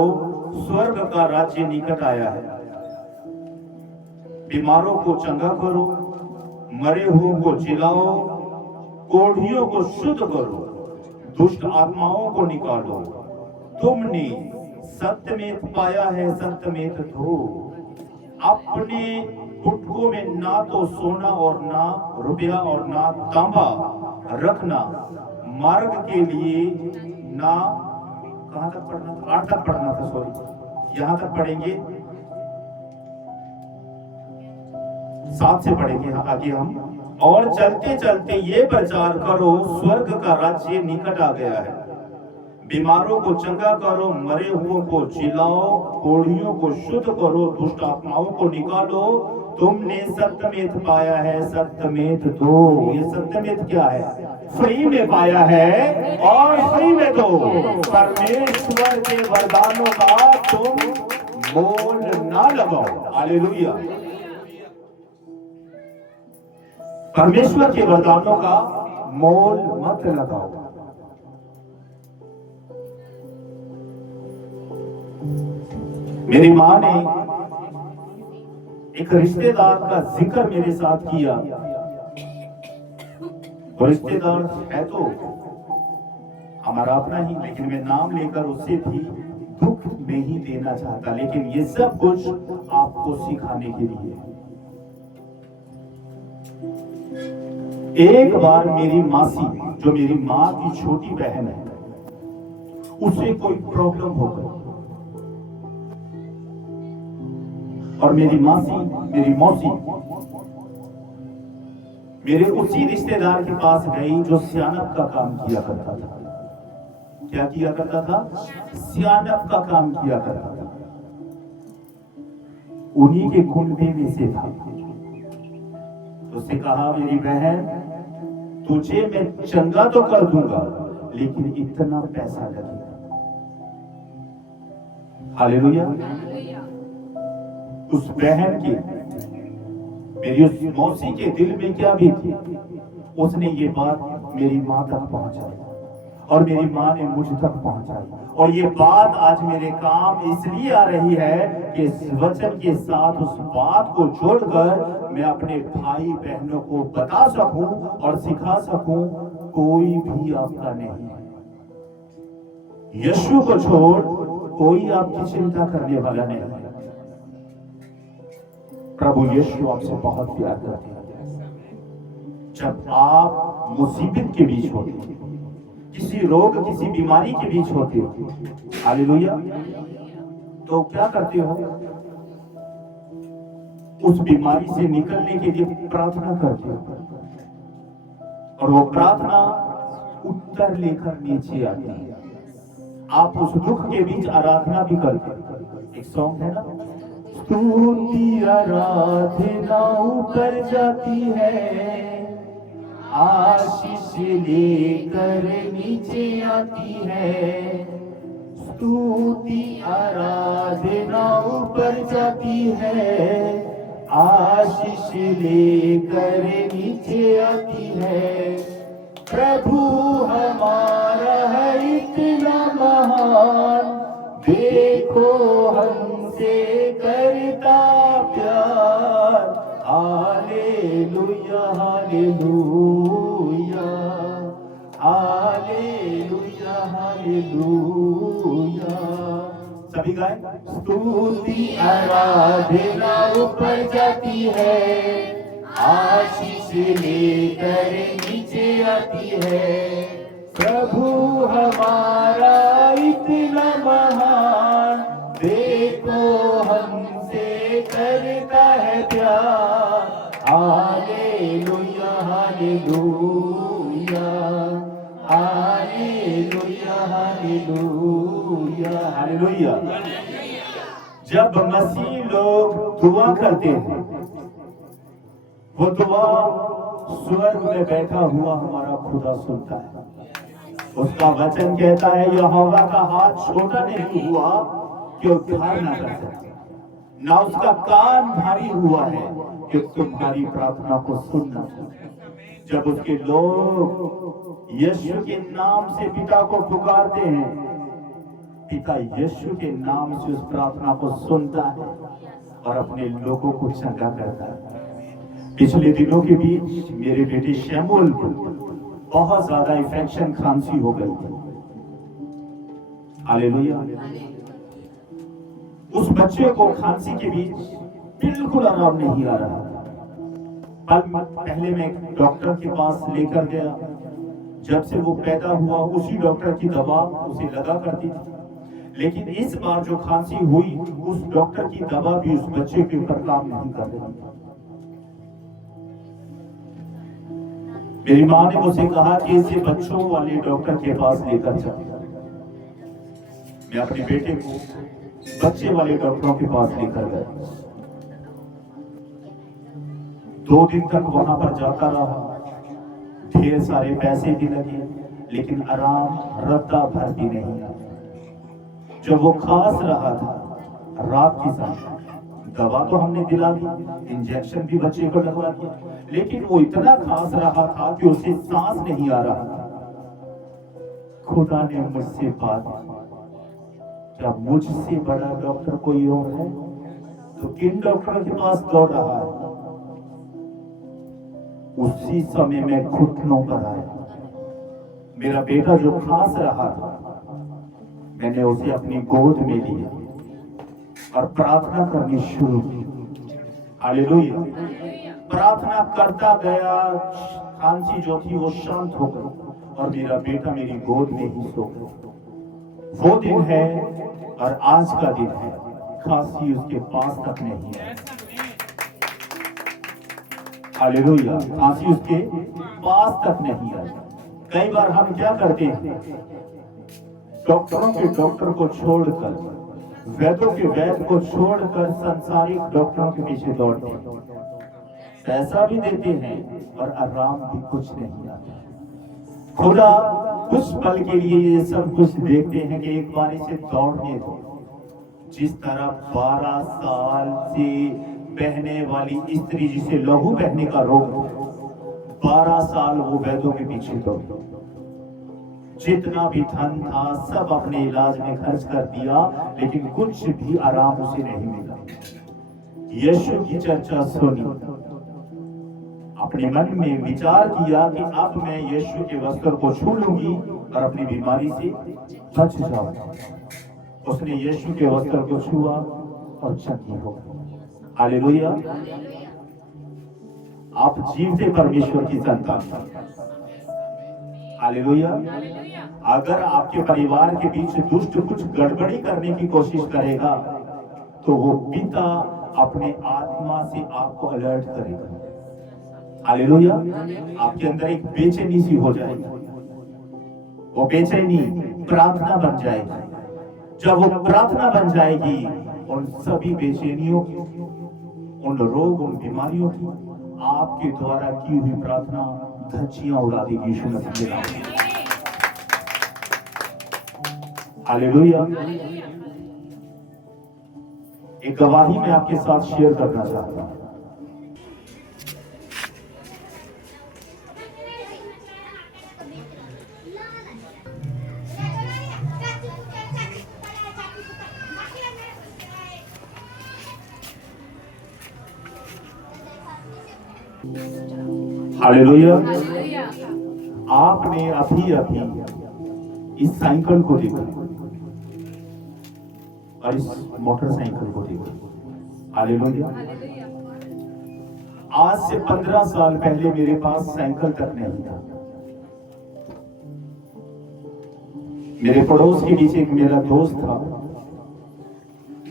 स्वर्ग का राज्य निकट आया है। बीमारों को चंगा करो, मरे हुओं को जिलाओ, कोढ़ियों को शुद्ध करो, दुष्ट आत्माओं को निकालो। तुमने सत्यमेत पाया है, सत्यमेत धो। अपने गुटकों में ना तो सोना और ना रुपया और ना तांबा रखना, मार्ग के लिए ना, कहां तक पढ़ना था, 8 तक पढ़ना था, सॉरी, यहां तक पढ़ेंगे, 7 से पढ़ेंगे आगे हम। और चलते चलते ये प्रचार करो, स्वर्ग का राज्य निकट आ गया है। बीमारों को चंगा करो, मरे हुओं को जिलाओ, कोढ़ियों को शुद्ध करो, दुष्ट आत्माओं को निकालो। तुमने सत्यमेत पाया है, सत्यमेत दो। ये सत्यमेत क्या है? फ्री में पाया है और फ्री में दो। परमेश्वर के वरदानों का तुम मोल ना लगाओ। हालेलुया। परमेश्वर के वरदानों का मोल मत लगाओ। मेरी मां ने एक रिश्तेदार का जिक्र मेरे साथ किया। वो रिश्तेदार है तो हमारा अपना ही, लेकिन मैं नाम लेकर उससे भी दुख नहीं देना चाहता। लेकिन ये सब कुछ आपको सिखाने के लिए। एक बार मेरी मासी, जो मेरी माँ की छोटी बहन है, उसे कोई प्रॉब्लम हो गई और मेरी मौसी मेरे उसी रिश्तेदार के पास गई जो सियानत का काम किया करता था। क्या किया करता था? सियानत का काम किया करता था। उन्हीं के कुंडे में से था। उसने कहा, मेरी बहन, तुझे मैं चंगा तो कर दूंगा, लेकिन इतना पैसा लगेगा। हालेलुया। उस बहन की, मेरी उस मौसी के दिल में क्या भी थी, उसने ये बात मेरी मां तक पहुंचाई और मेरी मां ने मुझ तक पहुंचाई। और ये बात आज मेरे काम इसलिए आ रही है कि इस वचन के साथ उस बात को जोड़कर मैं अपने भाई बहनों को बता सकूं और सिखा सकूं, कोई भी आपका नहीं है। यीशु को छोड़ कोई आपकी चिंता करने वाला नहीं है। प्रभु यीशु आपसे बहुत प्यार करते हैं। जब आप मुसीबत के बीच होते, किसी रोग, किसी बीमारी के बीच होते हो, हालेलुया, तो क्या करते हो? उस बीमारी से निकलने के लिए प्रार्थना करते हो और वो प्रार्थना उत्तर लेकर नीचे आती है। आप उस दुख के बीच आराधना भी करते हो। एक सॉन्ग है ना, स्तुति आराधना ऊपर जाती है, आशीष लेकर नीचे आती है। स्तुति आराधना ऊपर जाती है, आशीष लेकर नीचे आती है। प्रभु हमारा है इतना महान, देखो हमसे करता प्यार। Hallelujah hallelujah hallelujah hallelujah. सभी गाएं। स्तुति आराधना ऊपर जाती है, आशीष लेकर नीचे आती है। प्रभु हमारा इतना महान, देखो हमसे करता है प्यार। Hallelujah hallelujah hallelujah hallelujah hallelujah. जब मसीह लोग दुआ करते हैं, वो दुआ स्वर्ग में बैठा हुआ हमारा खुदा सुनता है। उसका वचन कहता है, यहोवा का हाथ छोटा नहीं हुआ कि उद्धार ना कर सके, ना उसका कान भारी हुआ है कि तुम्हारी प्रार्थना को सुनना। जब उसके लोग यीशु के नाम से पिता को पुकारते हैं, पिता यीशु के नाम से उस प्रार्थना को सुनता है और अपने लोगों को चंगा करता है। पिछले दिनों के बीच मेरे बेटे शैमुअल को बहुत ज्यादा इन्फेक्शन, खांसी हो गई थी। हालेलुया। उस बच्चे को खांसी के बीच बिल्कुल आराम नहीं आ रहा था। पहले मैं डॉक्टर के पास लेकर गया। जब से वो पैदा हुआ उसी डॉक्टर की दवा उसे लगा करती थी, लेकिन इस बार जो खांसी हुई उस डॉक्टर की दवा भी उस बच्चे के ऊपर काम नहीं कर रही। मेरी माँ ने मुझसे कहा कि इसे बच्चों वाले डॉक्टर के पास लेकर चल। मैं अपने बेटे को बच्चे वाले डॉक्टरों के पास लेकर गया। 2 दिन तक वहां पर जाता रहा, ढेर सारे पैसे भी लगे, लेकिन आराम रत्ता भर भी नहीं आया। जब वो खांस रहा था रात की समय, दवा तो हमने दिला दी, इंजेक्शन भी बच्चे को लगवा दिया, लेकिन वो इतना खांस रहा था कि उसे सांस नहीं आ रहा था। खुदा ने मुझसे बात की, क्या मुझसे बड़ा डॉक्टर कोई और है? तो किन डॉक्टर के पास दौड़ रहा है? उसी समय मैं घुटनों पर आया। मेरा बेटा जो खांस रहा था, मैंने उसे अपनी गोद में लिया और प्रार्थना करनी शुरू की। हालेलुया। प्रार्थना करता गया, खांसी जो थी वो शांत हो गई और मेरा बेटा मेरी गोद में ही सो गया। वो दिन है और आज का दिन है, खांसी उसके पास तक नहीं है। हालेलुया। खांसी उसके पास तक नहीं है। कई बार हम क्या करते हैं, डॉक्टरों के डॉक्टर को छोड़कर, वैद्यों के वैद्य को छोड़कर संसारिक डॉक्टरों के पीछे दौड़ते हैं, पैसा भी देते हैं और आराम भी कुछ नहीं आता। खुदा कुछ पल के लिए ये सब कुछ देखते हैं कि एक बार इसे दौड़ने दो। जिस तरह 12 साल से बहने वाली स्त्री जिसे लहू बहने का रोग, 12 साल वो वैद्यों के पीछे दौड़ी, जितना भी धन था सब अपने इलाज में खर्च कर दिया, लेकिन कुछ भी आराम उसे नहीं मिला। यीशु की चर्चा सुनी, अपने मन में विचार किया कि अब मैं यीशु के वस्त्र को छू लूंगी और अपनी बीमारी से बच जाऊंगा। उसने यीशु के वस्त्र को छुआ और चंगी हो गई। हालेलुया। आप जीवते परमेश्वर की संतान। हालेलुया। अगर आपके परिवार के बीच दुष्ट कुछ गड़बड़ी करने की कोशिश करेगा तो वो पिता अपने आत्मा से आपको अलर्ट करेगा। हालेलुया। आपके अंदर एक बेचैनी सी हो जाएगी, वो बेचैनी प्रार्थना बन जाएगी। जब वो प्रार्थना बन जाएगी, उन सभी बेचैनियों की, उन रोग, उन बीमारियों की आपके द्वारा की हुई प्रार्थना धज्जियां उड़ा देगी यीशु मसीह के नाम में। हालेलुया। एक गवाही मैं आपके साथ शेयर करना चाहता हूं। हालेलुया। आपने अभी इस साइकिल को देखा और इस मोटरसाइकिल को देखा। हालेलुया। आज से 15 साल पहले मेरे पास साइकिल तक नहीं था। मेरे पड़ोस के पीछे एक मेरा दोस्त था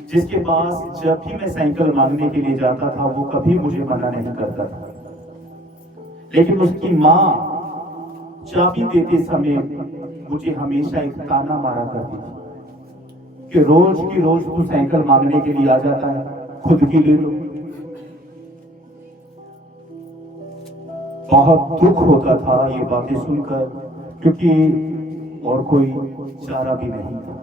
जिसके पास जब भी मैं साइकिल मांगने के लिए जाता था वो कभी मुझे मना नहीं करता था, लेकिन उसकी माँ चाबी देते समय मुझे हमेशा एक ताना मारा करती थी कि रोज की रोज तू साइकिल मांगने के लिए आ जाता है, खुद की ले लो। बहुत दुख होता था ये बातें सुनकर, क्योंकि और कोई चारा भी नहीं था।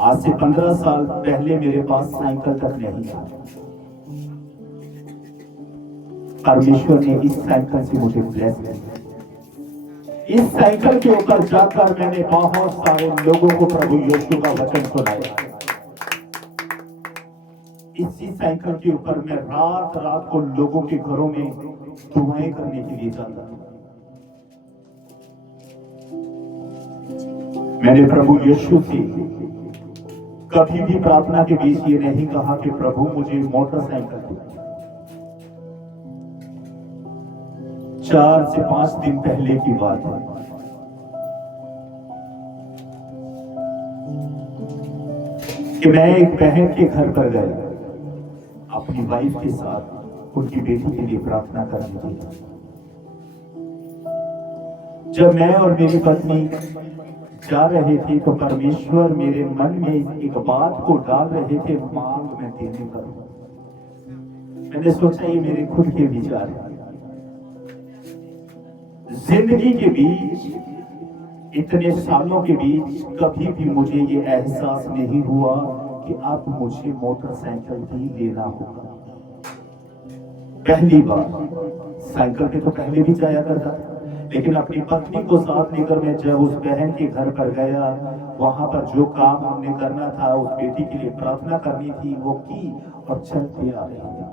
आज से 15 साल पहले मेरे पास साइकिल तक नहीं था। परमेश्वर ने इस साइकिल से मुझे ब्लेस किया। इस साइकिल के ऊपर जाकर मैंने बहुत सारे लोगों को प्रभु यीशु का वचन सुनाया। इसी साइकिल के ऊपर मैं रात रात को लोगों के घरों में दुआएं करने के लिए जाता था। मैंने प्रभु यीशु से कभी भी प्रार्थना के बीच ये नहीं कहा कि प्रभु मुझे मोटरसाइकिल दो। 4 से 5 दिन पहले की बात है। कि मैं एक बहन के घर पर गया अपनी वाइफ के साथ उनकी बेटी के लिए प्रार्थना करने के लिए। जब मैं और मेरी पत्नी जा रहे थे तो परमेश्वर मेरे मन में एक बात को डाल रहे थे, मांग मैं देने पर। मैंने सोचा ये मेरे खुद के विचार हैं। जिंदगी के बीच इतने सालों के बीच कभी भी मुझे ये एहसास नहीं हुआ कि अब मुझे मोटरसाइकिल भी लेना होगा। पहली बार साइकिल पे तो पहले भी जाया करता था, लेकिन अपनी पत्नी को साथ लेकर मैं जब उस बहन के घर पर गया, वहां पर जो काम हमने करना था, उस बेटी के लिए प्रार्थना करनी थी, वो की और चलते आ रही है।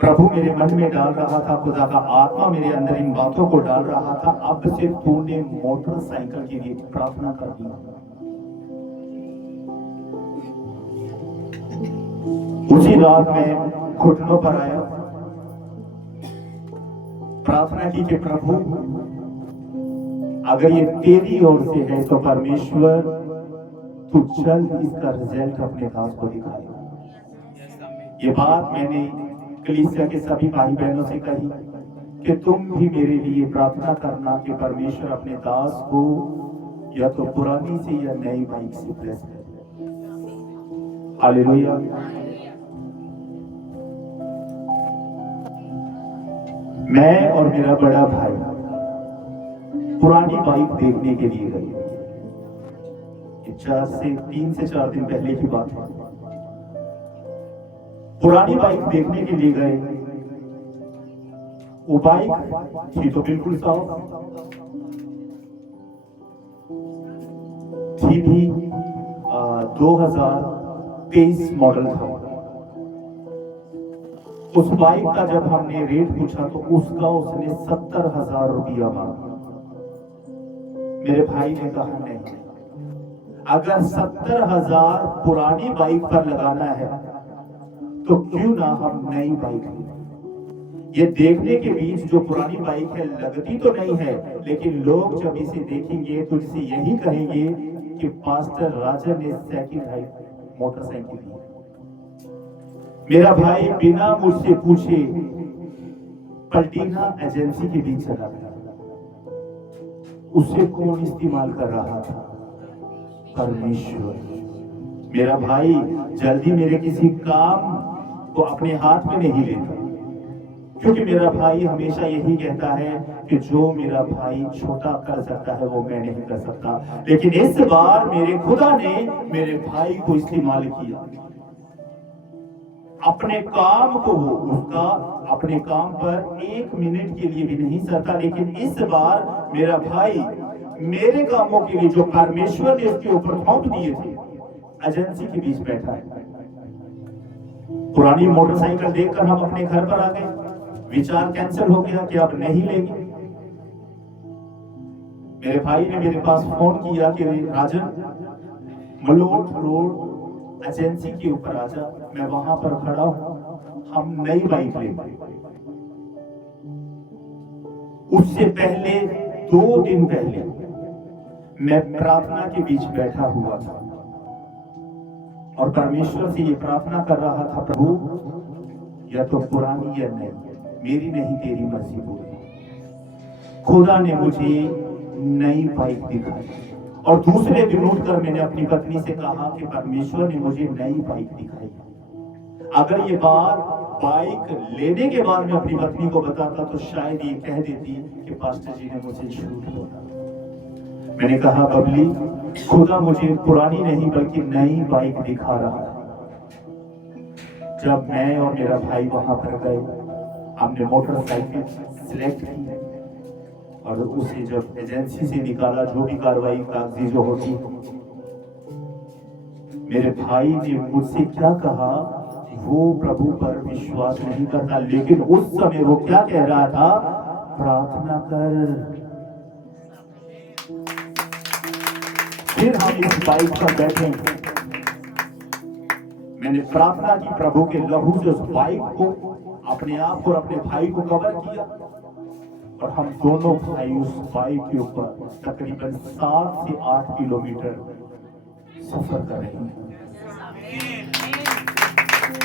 प्रभु मेरे मन में डाल रहा था, खुदा का आत्मा मेरे अंदर इन बातों को डाल रहा था, अब से तूने मोटरसाइकिल के लिए प्रार्थना कर दी। उसी रात में घुटनों पर आया, प्रार्थना की कि प्रभु अगर ये तेरी ओर से है तो परमेश्वर तू जल्द इसका रिजल्ट अपने दास को दिखाएगा। ये बात मैंने कलीसिया के सभी भाई बहनों से कही कि तुम भी मेरे लिए प्रार्थना करना कि परमेश्वर अपने दास को या तो पुरानी से या नई बाइक से ब्लेस करे। हालेलुया। मैं और मेरा बड़ा भाई पुरानी बाइक देखने के लिए गए। 3 से 4 दिन पहले की बात है। पुरानी बाइक देखने के लिए गए। वो बाइक थी तो बिल्कुल साफ, थी भी 2023 मॉडल था। उस बाइक का जब हमने रेट पूछा तो उसका उसने 70,000 रुपया मांगा। मेरे भाई ने कहा नहीं, अगर 70,000 पुरानी बाइक पर लगाना है तो क्यों ना हम नई बाइक लें। ये देखने के बीच जो पुरानी बाइक है लगती तो नहीं है, लेकिन लोग जब इसे देखेंगे तो इसे यही कहेंगे कि पास्टर राजन ने सेकंड हैंड मोटरसाइकिल ली। मेरा भाई बिना मुझसे पूछे पलटीना एजेंसी के बीच चला गया। उसे कौन इस्तेमाल कर रहा था? परमेश्वर। मेरा भाई जल्दी मेरे किसी काम को अपने हाथ में नहीं लेता, क्योंकि मेरा भाई हमेशा यही कहता है कि जो मेरा भाई छोटा कर सकता है वो मैं नहीं कर सकता। लेकिन इस बार मेरे खुदा ने मेरे भाई को इस्तेमाल किया अपने काम को। वो उसका अपने काम पर 1 मिनट के लिए भी नहीं सरता, लेकिन इस बार मेरा भाई मेरे कामों के लिए जो परमेश्वर ने उसके ऊपर सौंप दिए थे, एजेंसी के बीच बैठा है। पुरानी मोटरसाइकिल देखकर हम अपने घर पर आ गए। विचार कैंसिल हो गया कि अब नहीं लेंगे। मेरे भाई ने मेरे पास फोन किया कि राजन मलोट रोड एजेंसी के ऊपर आजा, मैं वहां पर खड़ा हूं, हम नई बाइक लेंगे। उससे पहले 2 दिन पहले मैं प्रार्थना के बीच बैठा हुआ था और परमेश्वर से ये प्रार्थना कर रहा था, प्रभु या तो पुरानी या नई, मेरी नहीं तेरी मर्जी पूरी। खुदा ने मुझे नई बाइक दिखाई और दूसरे दिन उठकर मैंने अपनी पत्नी से कहा कि परमेश्वर ने मुझे नई बाइक दिखाई। अगर ये बात बाइक लेने के बाद मैं अपनी पत्नी को बताता तो शायद ये कह देती कि पास्टर जी ने मुझे झूठ बोला। मैंने कहा, बबली, खुदा मुझे पुरानी नहीं बल्कि नई बाइक दिखा रहा है। जब मैं और मेरा भाई वहां पर गए, हमने मोटरसाइकिल सिलेक्ट की और उसे जब एजेंसी से निकाला, जो भी कार्रवाई कागजी जो होती, मेरे भाई ने मुझसे क्या कहा, वो प्रभु पर विश्वास नहीं करता, लेकिन उस समय वो क्या कह रहा था, प्रार्थना कर। फिर हम इस बाइक पर बैठे, मैंने प्रार्थना की, प्रभु के लहू से उस बाइक को, अपने आप और अपने भाई को कवर किया, और हम दोनों भाई उस बाइक के ऊपर तकरीबन 7 से 8 किलोमीटर सफर कर रहे हैं।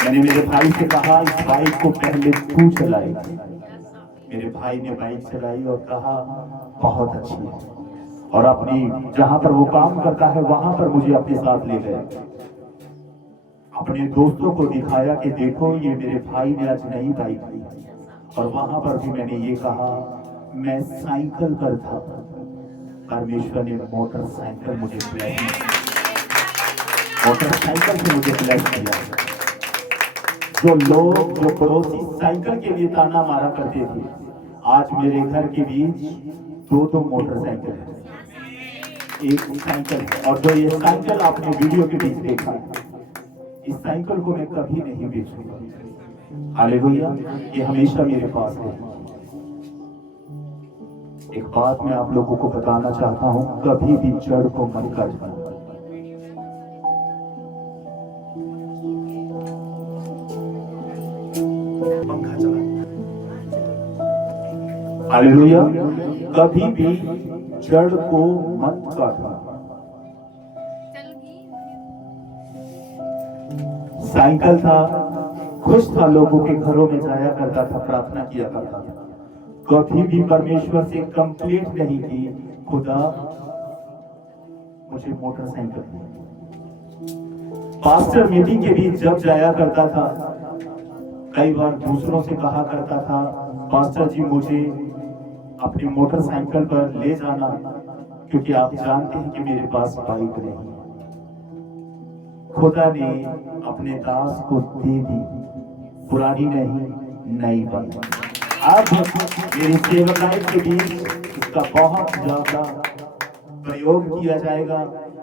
मैंने मेरे भाई से कहा, इस बाइक को पहले तू चलाई। मेरे भाई ने बाइक चलाई और कहा बहुत अच्छी है, और अपनी जहां पर वो काम करता है वहां पर मुझे अपने साथ ले गए, अपने दोस्तों को दिखाया कि देखो ये मेरे भाई ने आज नई बाइक ली, और वहां पर भी मैंने ये कहा, मैं साइकिल पर था, परमेश्वर ने मोटरसाइकिल मुझे ब्लेस किया, मोटरसाइकिल से मुझे ब्लेस किया। जो लोग, जो पड़ोसी साइकिल के लिए ताना मारा करते थे, आज मेरे घर के बीच 2 मोटरसाइकिल है, एक साइकिल है, और जो ये साइकिल आपने वीडियो के बीच देखा, इस साइकिल को मैं कभी नहीं बेचूंगा। हालेलुया, ये हमेशा मेरे पास है। एक बात मैं आप लोगों को बताना चाहता हूं, कभी भी जड़ को मत काटना। पंखा चला, हालेलुया, कभी भी जड़ को मत काटना। साइकिल था, खुश था, लोगों के घरों में जाया करता था, प्रार्थना किया करता था, कभी भी परमेश्वर से कंप्लेंट नहीं की, खुदा मुझे मोटरसाइकिल दे। पास्टर मीटिंग के बीच जब जाया करता था, कई बार दूसरों से कहा करता था, पास्टर जी मुझे अपनी मोटरसाइकिल पर ले जाना, क्योंकि आप जानते हैं कि मेरे पास बाइक नहीं। खुदा ने अपने दास को दे दी, पुरानी नहीं, नई बाइक। अब मेरी सेवकाई के बीच इसका बहुत ज्यादा प्रयोग किया जाएगा।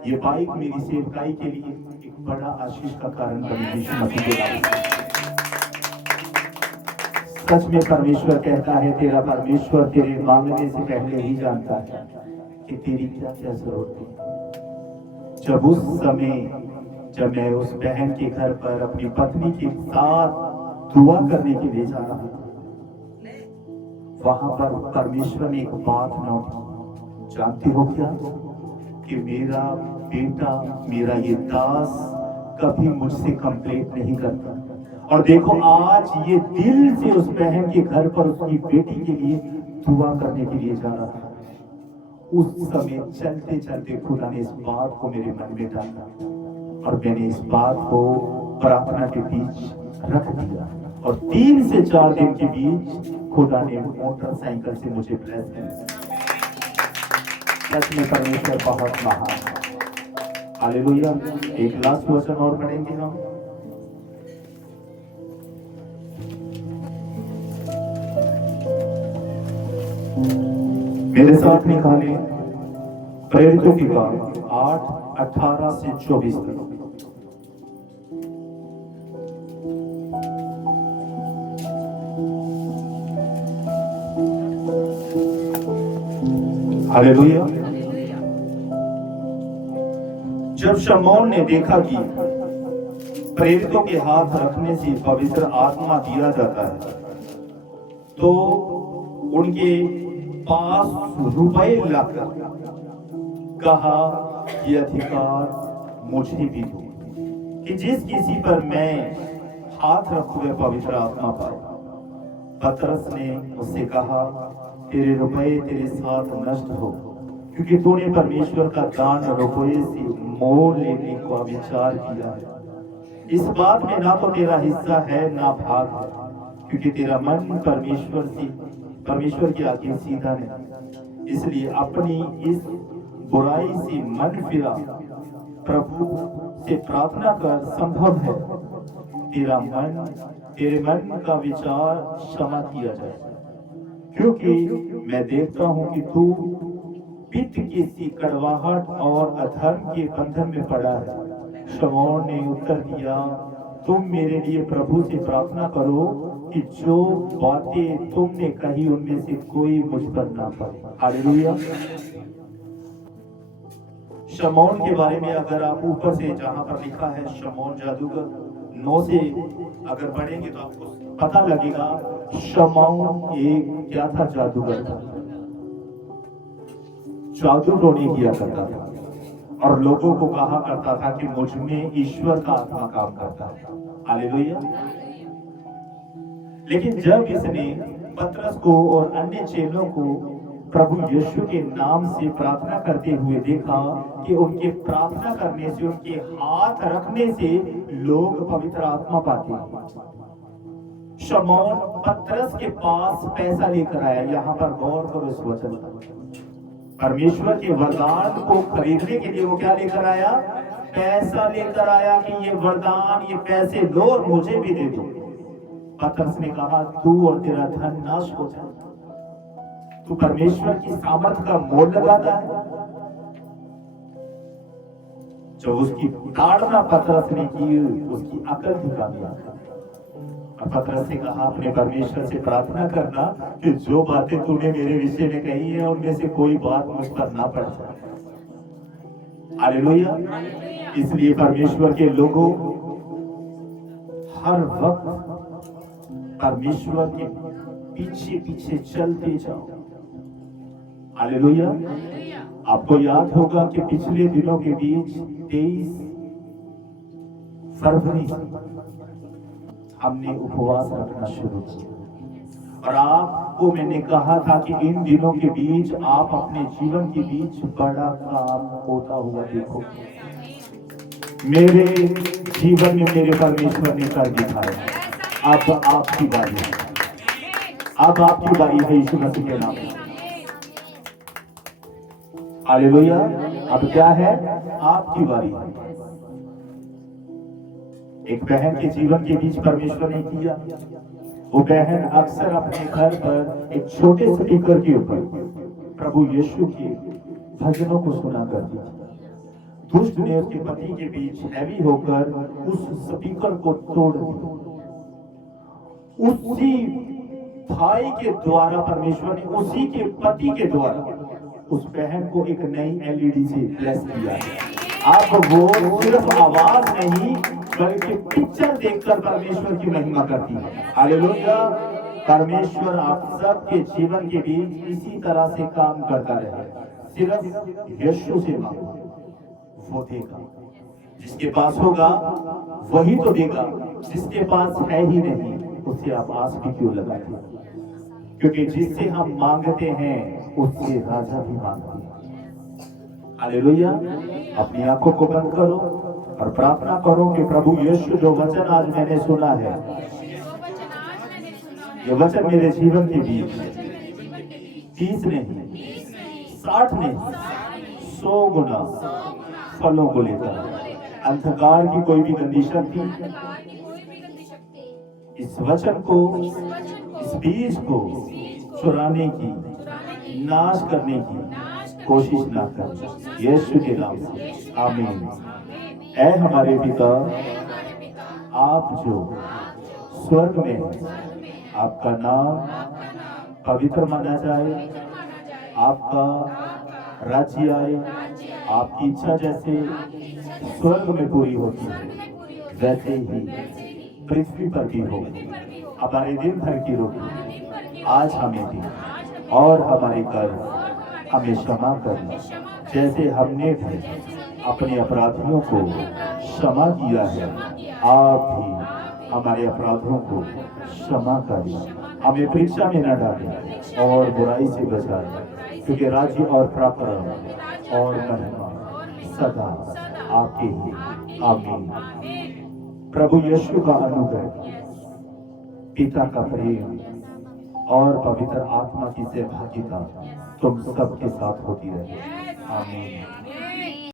ये बाइक मेरी सेवकाई के लिए एक बड़ा आशीष का कारण बनेगी यीशु मसीह के नाम से। सच में परमेश्वर कहता है, तेरा परमेश्वर तेरे मांगने से पहले ही जानता है कि तेरी क्या क्या जरूरत है। जब उस समय, जब मैं उस बहन के घर पर अपनी पत्नी के साथ दुआ करने के लिए जा रहा था, वहां पर परमेश्वर ने एक बात नोट की, जानती हो क्या, कि मेरा बेटा, मेरा ये दास कभी मुझसे कंप्लेंट नहीं करता, और देखो आज ये दिल से उस बहन के घर पर उसकी बेटी के लिए दुआ करने के लिए जा रहा था। उस समय चलते चलते खुदा ने इस बात को मेरे मन में डाला, और मैंने इस बात को प्रार्थना के बीच रख दिया, और 3 से 4 दिन के बीच खुदा ने मोटरसाइकिल से मुझे ब्लेस किया। सच में परमेश्वर बहुत महान है। हालेलुया। एक लास्ट वचन और पढ़ेंगे हम। मेरे साथ निकाले प्रेरितों की काम 8:18 से 24 तक। हालेलुया। जब शमौन ने देखा कि प्रेरितों के हाथ रखने से पवित्र आत्मा दिया जाता है, तो उनके पास रुपए लाकर कहा, ये अधिकार मुझे भी दो कि जिस किसी पर मैं हाथ रखूं वह पवित्र आत्मा पाए। पतरस ने उससे कहा, तेरे रुपए तेरे साथ नष्ट हो, क्योंकि तूने परमेश्वर का दान रुपये से मोल लेने का विचार किया है। इस बात में ना तो तेरा हिस्सा है ना भाग है, क्योंकि तेरा मन परमेश्वर के आगे सीधा नहीं। इसलिए अपनी इस बुराई से मन फिरा, प्रभु से प्रार्थना कर, संभव है तेरे मन का विचार क्षमा किया जाए। क्योंकि मैं देखता हूं कि तू पित्त की सी कड़वाहट और अधर्म के बंधन में पड़ा है। शमौन ने उत्तर दिया, तुम मेरे लिए प्रभु से प्रार्थना करो कि जो बातें तुमने कही उनमें से कोई मुझ पर ना पड़े। हालेलुया। शमौन के बारे में अगर आप ऊपर से जहां पर लिखा है शमौन जादूगर 9 से अगर पढ़ेंगे तो आपको पता लगेगा शमौन एक क्या था, जादूगर था। जादू टोने किया करता था और लोगों को कहा करता था कि मुझ में ईश्वर का आत्मा काम करता है। हालेलुया। लेकिन जब इसने पतरस को और अन्य चेलों को प्रभु यीशु के नाम से प्रार्थना करते हुए देखा कि उनके प्रार्थना करने से, उनके हाथ रखने से लोग पवित्र आत्मा पाते हैं। शमौन पतरस के पास पैसा लेकर आया। यहाँ पर गौर करो इस वचन पर। परमेश्वर के वरदान को खरीदने के लिए वो क्या लेकर आया? पैसा लेकर आया कि ये वरदान, ये पैसे लो और मुझे भी दे दो। पतरस ने कहा, तू और तेरा धन नाश हो जाए। तू परमेश्वर की सामर्थ का मोल लगाता है। जो उसकी ताड़ना पतरस ने की, उसकी अकल भी कामयाब। और पतरस ने कहा, अपने परमेश्वर से प्रार्थना करना कि जो बातें तूने मेरे विषय में कही है उनमें से कोई बात मुझ पर ना पड़ जाए। हालेलुया। इसलिए परमेश्वर के लोगों, हर वक्त परमेश्वर के पीछे पीछे चलते जाओ। हालेलुया। आपको याद होगा कि पिछले दिनों के बीच 23 फरवरी हमने उपवास रखना शुरू किया और आपको मैंने कहा था कि इन दिनों के बीच आप अपने जीवन के बीच बड़ा काम होता हुआ देखो। मेरे जीवन में मेरे परमेश्वर ने कर दिखाया। अब आपकी बारी है, अब आपकी बारी है यीशु मसीह के नाम में। हालेलुया। अब क्या है? आपकी बारी है। एक बहन के जीवन के बीच परमेश्वर ने किया। वो बहन अक्सर अपने घर पर एक छोटे स्पीकर के ऊपर प्रभु यीशु के भजनों को सुना करती थी। दुष्ट ने उसके पति के बीच हैवी होकर उस स्पीकर को तोड़ दिया। उसी भाई के द्वारा परमेश्वर ने उसी के पति के द्वारा उस बहन को एक नई एलईडी से ब्लेस किया। अब वो सिर्फ आवाज नहीं बल्कि पिक्चर देखकर परमेश्वर की महिमा करती है। हालेलुया। परमेश्वर आप सबके जीवन के बीच इसी तरह से काम करता रहे। सिर्फ यीशु से मांगो, वो देगा। जिसके पास होगा वही तो देगा, जिसके पास है ही नहीं उससे आप आस भी क्यों लगाते? क्योंकि जिससे हम मांगते हैं उससे राजा भी मांगते हैं। हालेलुया। अपनी आंखों को बंद करो और प्रार्थना करो कि प्रभु यीशु, जो वचन आज मैंने सुना है, ये वचन मेरे जीवन के बीच 30 नहीं, 60 नहीं, 100 गुना फलों को लेकर अंधकार की कोई भी गंदी शक्ति इस वचन को, इस बीज को चुराने की, नाश करने की कोशिश ना कर। यीशु के नाम से आमीन। ऐ हमारे पिता, आप जो स्वर्ग में, आपका नाम पवित्र माना जाए, आपका राज्य आए, आपकी इच्छा जैसे स्वर्ग में पूरी होती है वैसे ही पृथ्वी पर भी हो। हमारे दिन भर की रोटी आज हमें दी और हमारे कर हमें क्षमा करना, जैसे हमने भी अपने अपराधियों को क्षमा किया है, आप भी हमारे अपराधों को क्षमा करें। हमें परीक्षा में न डालें और बुराई से बचाएं, क्योंकि राज्य और पराक्रम और महिमा सदा आपके ही। आमीन। प्रभु यीशु का अनुग्रह, पिता का प्रेम और पवित्र आत्मा की सहभागिता तुम सबके साथ होती रहे। आमीन।